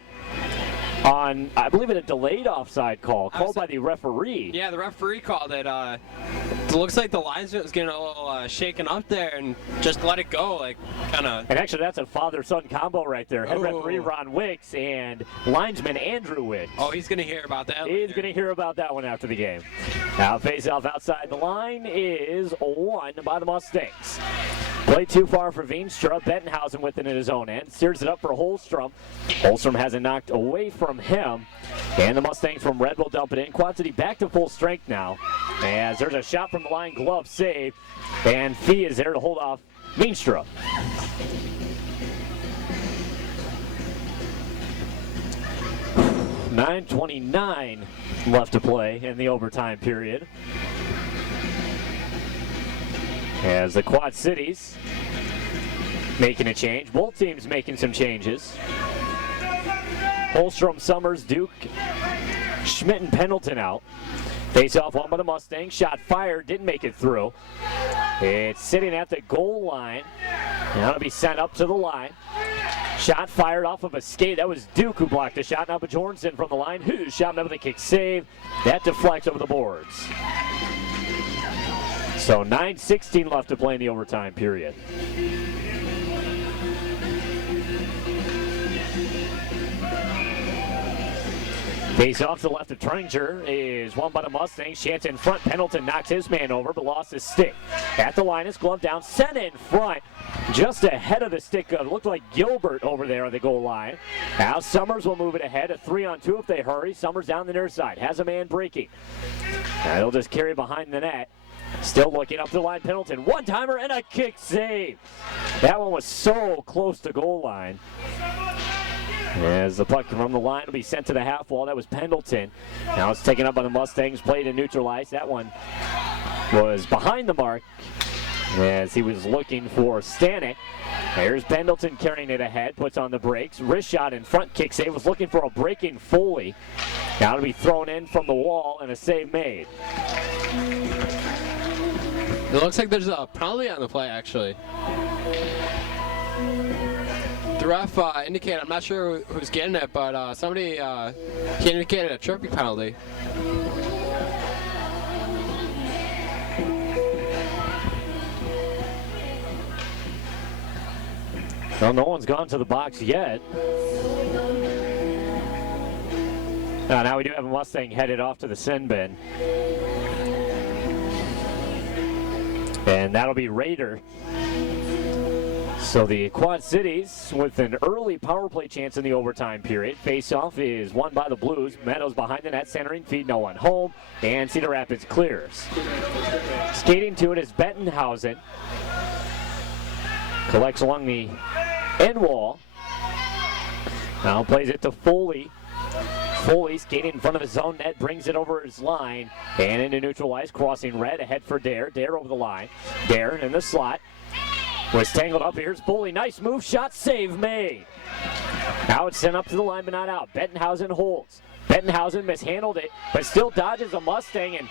on, I believe, a delayed offside call, called by the referee. Yeah, the referee called it. It looks like the linesman was getting a little shaken up there and just let it go, like kind of. And actually, that's a father-son combo right there. Head referee Oh. Ron Wicks and linesman Andrew Wicks. Oh, he's going to hear about that He's later. going to hear about that one after the game. Now face-off outside the line is won by the Mustangs. Play too far for Veenstra. Bettenhausen with it in his own end. Steers it up for Holstrom. Holstrom has it knocked away from him. And the Mustangs from Red will dump it in. Quad City back to full strength now. As there's a shot from the line, glove save. And Fee is there to hold off Veenstra. .9:29 left to play in the overtime period. As the Quad Cities making a change. Both teams making some changes. Holstrom, Summers, Duke, Schmidt, and Pendleton out. Face-off won by the Mustangs. Shot fired, didn't make it through. It's sitting at the goal line. Now it'll be sent up to the line. Shot fired off of a skate. That was Duke who blocked the shot. Now Bjornsson from the line. Who shot with a kick save. That deflects over the boards. So 9:16 left to play in the overtime period. Face off to the left of Tringer is won by the Mustangs. Chance in front. Pendleton knocks his man over but lost his stick. At the line, his glove down. Sent in front. Just ahead of the stick. Looked like Gilbert over there on the goal line. Now Summers will move it ahead. A 3-on-2 if they hurry. Summers down the near side. Has a man breaking. Now he'll just carry behind the net. Still looking up the line. Pendleton. One-timer and a kick save. That one was so close to goal line. As the puck from the line will be sent to the half wall. That was Pendleton. Now it's taken up by the Mustangs. Played and neutralized. That one was behind the mark as he was looking for Stanek. Here's Pendleton carrying it ahead. Puts on the brakes. Wrist shot in front. Kick save. Was looking for a breaking Foley. Now it'll be thrown in from the wall and a save made. It looks like there's a penalty on the play, actually. The ref indicated, I'm not sure who's getting it, but somebody he indicated a tripping penalty. Well, no one's gone to the box yet. Now we do have a Mustang headed off to the sin bin. And that'll be Raider. So the Quad Cities with an early power play chance in the overtime period. Face-off is won by the Blues. Meadows behind the net, centering feed, no one home, and Cedar Rapids clears. Skating to it is Bettenhausen. Collects along the end wall. Now plays it to Foley. Foley skating in front of his own net, brings it over his line, and into neutral ice, crossing red, ahead for Dare. Dare over the line. Dare in the slot. Was tangled up. Here's Foley. Nice move. Shot, save made. Now it's sent up to the line, but not out. Bettenhausen holds. Bettenhausen mishandled it, but still dodges a Mustang and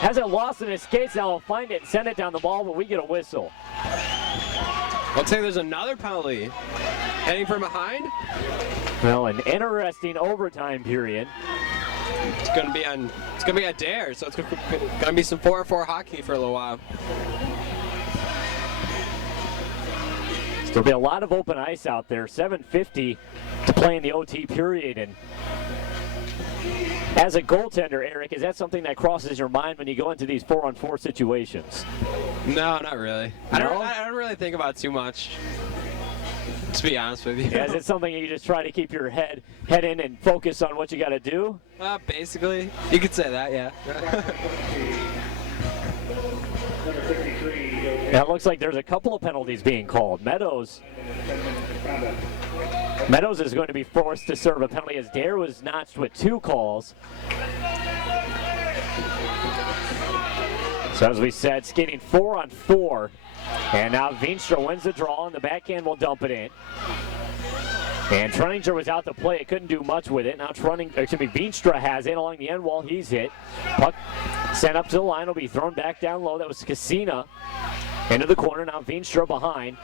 hasn't lost in his skates. Now he'll find it and send it down the ball, but we get a whistle. Looks like there's another penalty. Heading from behind. Well, an interesting overtime period. It's gonna be a Dare, so it's gonna be some 4-4 hockey for a little while. There'll be a lot of open ice out there. 7:50 to play in the OT period. And as a goaltender, Eric, is that something that crosses your mind when you go into these 4-on-4 situations? No, not really. No? I don't really think about it too much, to be honest with you. Yeah, is it something you just try to keep your head in and focus on what you got to do? Basically, you could say that, yeah. Now it looks like there's a couple of penalties being called. Meadows is going to be forced to serve a penalty as Dare was notched with 2 calls. So as we said, skating 4-on-4. And now Veenstra wins the draw, and the backhand will dump it in. And Truninger was out to play. It couldn't do much with it. Now Veenstra has it along the end wall. He's hit. Puck sent up to the line. Will be thrown back down low. That was Cassina into the corner. Now Veenstra behind.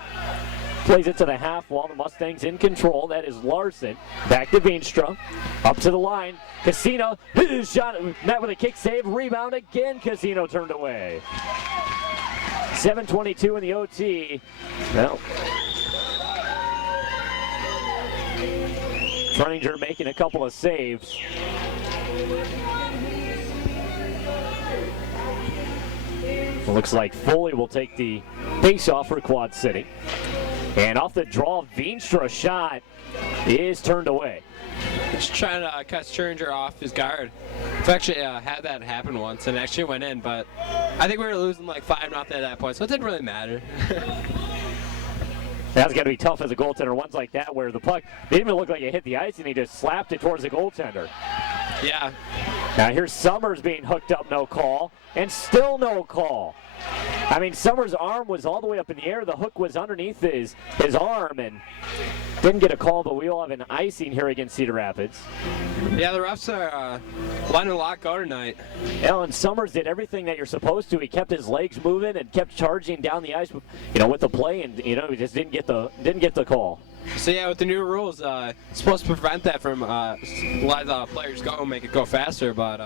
Plays it to the half wall. The Mustangs in control. That is Larson. Back to Veenstra. Up to the line. Cassina. His shot met with a kick save. Rebound again. Cassino turned away. 7:22 in the OT. Well, Truninger making a couple of saves. Looks like Foley will take the face-off for Quad City. And off the draw, Veenstra's shot is turned away. Just trying to cut Truninger off his guard. I've actually had that happen once, and it actually went in, but I think we were losing like 5-0 at that point, so it didn't really matter. That's got to be tough as a goaltender. Ones like that where the puck didn't even look like it hit the ice, and he just slapped it towards the goaltender. Yeah. Now here's Summers being hooked up, no call, and still no call. I mean, Summers' arm was all the way up in the air. The hook was underneath his arm, and didn't get a call, but we will have an icing here against Cedar Rapids. Yeah, the refs are letting a lot go tonight. Alan Summers did everything that you're supposed to. He kept his legs moving and kept charging down the ice, with the play, and he just didn't get the call. So yeah, with the new rules, it's supposed to prevent that from let the players go and make it go faster, but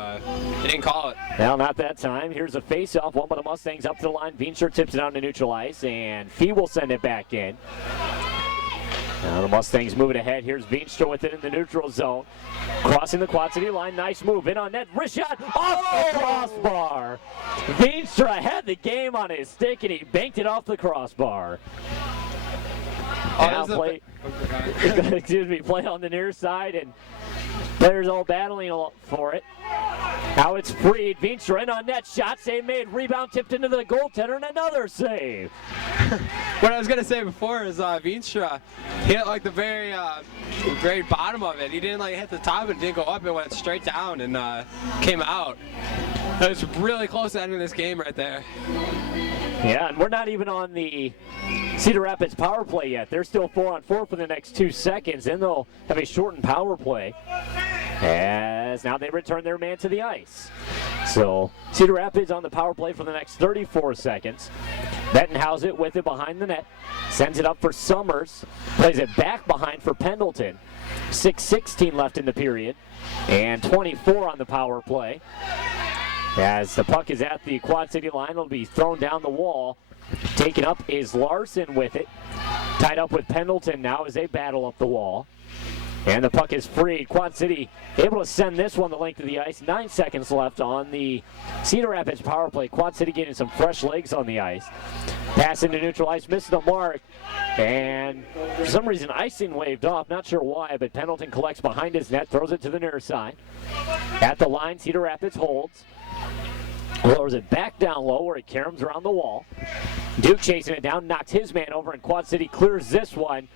they didn't call it. Well, not that time. Here's a face-off. One by the Mustangs up to the line. Veenstra tips it out to neutral ice, and Fee will send it back in. Now the Mustangs moving ahead. Here's Veenstra with it in the neutral zone. Crossing the Quad City line. Nice move. In on net. Wrist shot off the crossbar. Veenstra had the game on his stick, and he banked it off the crossbar. Now play on the near side, and players all battling for it. Now it's freed. Veenstra in on net. Shot save made. Rebound tipped into the goaltender, and another save. What I was gonna say before is Veenstra hit like the very bottom of it. He didn't hit the top. It didn't go up. It went straight down and came out. It was really close to ending this game right there. Yeah, and we're not even on the Cedar Rapids power play yet. They're still 4-on-4 for the next 2 seconds. Then they'll have a shortened power play as now they return their man to the ice. So Cedar Rapids on the power play for the next 34 seconds. Bettenhausen with it behind the net. Sends it up for Summers. Plays it back behind for Pendleton. 6:16 left in the period. And 24 on the power play. As the puck is at the Quad City line, it'll be thrown down the wall. Taken up is Larson with it. Tied up with Pendleton now as they battle up the wall. And the puck is free. Quad City able to send this one the length of the ice. 9 seconds left on the Cedar Rapids power play. Quad City getting some fresh legs on the ice. Pass into neutral ice, missed the mark. And for some reason, icing waved off. Not sure why, but Pendleton collects behind his net, throws it to the near side. At the line, Cedar Rapids holds. Lowers it back down low where it caroms around the wall. Duke chasing it down, knocks his man over, and Quad City clears this one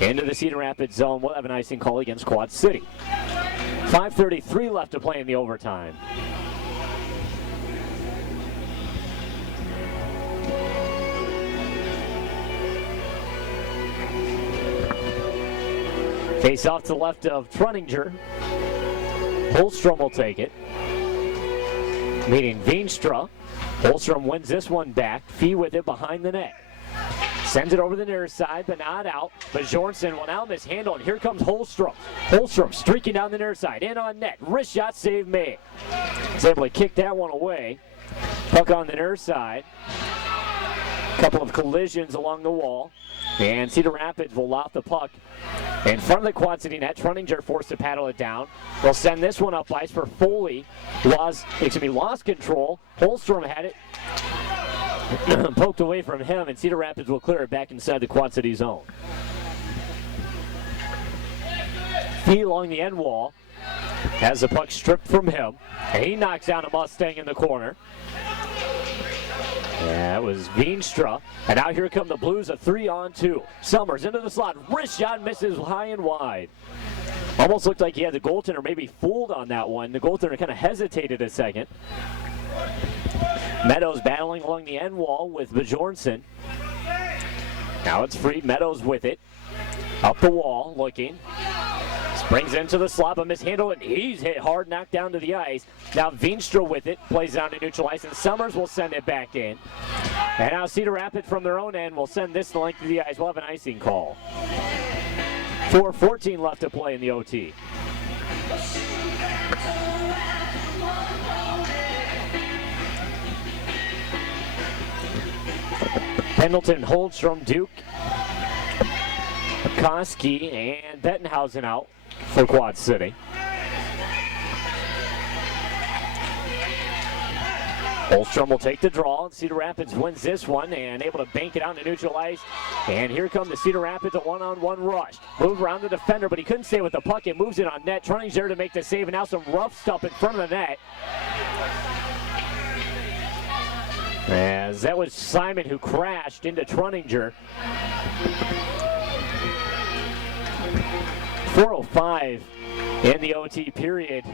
into the Cedar Rapids zone. We'll have an icing call against Quad City. 5:33 left to play in the overtime. Face off to the left of Truninger. Holstrom will take it. Meeting Veenstra. Holstrom wins this one back. Fee with it behind the net. Sends it over the near side, but not out. But Bjornsson will now mishandle, and here comes Holstrom. Holstrom streaking down the near side, in on net. Wrist shot, save made. He's able to kick that one away. Puck on the near side. Couple of collisions along the wall. And Cedar Rapids will loft the puck in front of the Quad City net. Truninger forced to paddle it down. They'll send this one up ice for Foley. Lost control. Holstrom had it poked away from him, and Cedar Rapids will clear it back inside the Quad City zone. Fee along the end wall has the puck stripped from him, and he knocks down a Mustang in the corner. That was Veenstra. And now here come the Blues, a 3-on-2. Summers into the slot. Wrist shot misses high and wide. Almost looked like he had the goaltender maybe fooled on that one. The goaltender kind of hesitated a second. Meadows battling along the end wall with Bjornsson. Now it's free. Meadows with it. Up the wall, looking. Springs into the slot, but mishandled, and he's hit hard, knocked down to the ice. Now Veenstra with it, plays down to neutral ice, and Summers will send it back in. And now Cedar Rapids from their own end will send this the length of the ice. We'll have an icing call. 4:14 left to play in the OT. Pendleton, Holstrom, Duke, Koski, and Bettenhausen out for Quad City. Holstrom will take the draw. Cedar Rapids wins this one and able to bank it out to neutral ice. And here come the Cedar Rapids, a one-on-one rush. Move around the defender, but he couldn't stay with the puck. It moves it on net. Trunning's there to make the save, and now some rough stuff in front of the net. As that was Simon who crashed into Truninger. 4:05 in the OT period.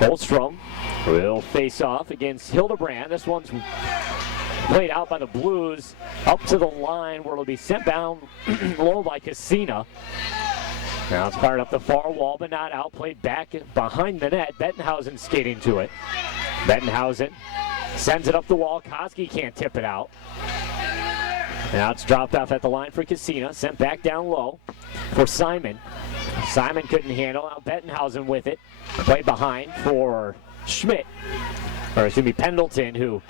Holstrom will face off against Hildebrand. This one's played out by the Blues up to the line where it'll be sent down low by Cassina. Now it's fired up the far wall, but not out. Played back behind the net. Bettenhausen skating to it. Bettenhausen sends it up the wall. Koski can't tip it out. Now it's dropped off at the line for Cassina. Sent back down low for Simon. Simon couldn't handle. Now Bettenhausen with it. Played behind for Schmidt. Or it's going to be Pendleton, who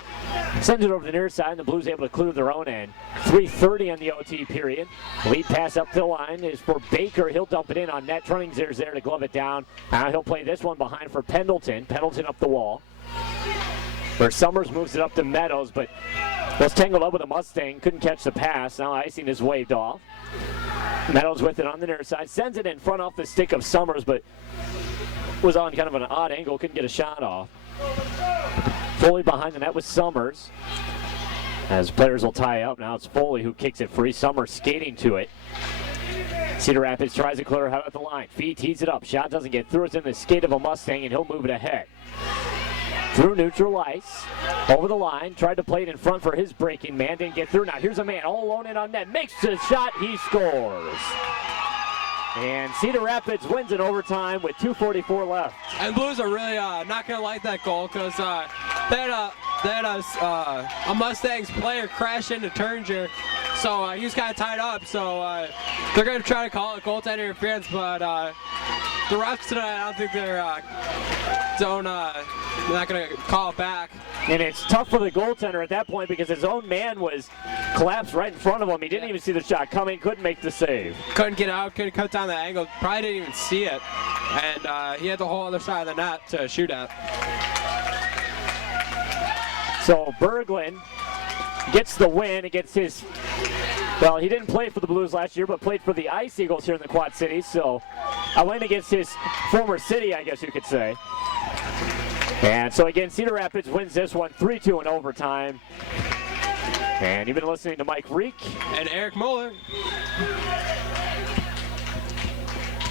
sends it over the near side, and the Blues able to clear their own end. 3:30 on the OT period. Lead pass up the line is for Baker. He'll dump it in on net. Trunning's there to glove it down. Now he'll play this one behind for Pendleton. Pendleton up the wall. Where Summers moves it up to Meadows, but was tangled up with a Mustang. Couldn't catch the pass. Now icing is waved off. Meadows with it on the near side. Sends it in front off the stick of Summers, but was on kind of an odd angle. Couldn't get a shot off. Foley behind the net with Summers. As players will tie up, now it's Foley who kicks it free. Summers skating to it. Cedar Rapids tries to clear out at the line. Fee tees it up. Shot doesn't get through. It's in the skate of a Mustang, and he'll move it ahead. Through neutral ice. Over the line. Tried to play it in front for his breaking man. Didn't get through. Now here's a man all alone in on net. Makes the shot. He scores. And Cedar Rapids wins in overtime with 2:44 left. And Blues are really not going to like that goal because they had a Mustangs player crash into Turner. So he was kind of tied up. So they're going to try to call it goaltender interference. But the refs tonight, I don't think they're not going to call it back. And it's tough for the goaltender at that point because his own man was collapsed right in front of him. He didn't even see the shot coming, couldn't make the save. Couldn't get out, couldn't cut down the angle, probably didn't even see it. And he had the whole other side of the net to shoot at. So Berglund gets the win. He gets his, well, he didn't play for the Blues last year, but played for the Ice Eagles here in the Quad Cities. So a win against his former city, I guess you could say. And so again, Cedar Rapids wins this one 3-2 in overtime. And you've been listening to Mike Reek and Eric Muller.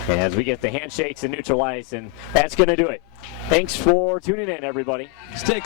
And as we get the handshakes and neutral ice, and that's going to do it. Thanks for tuning in, everybody. Stay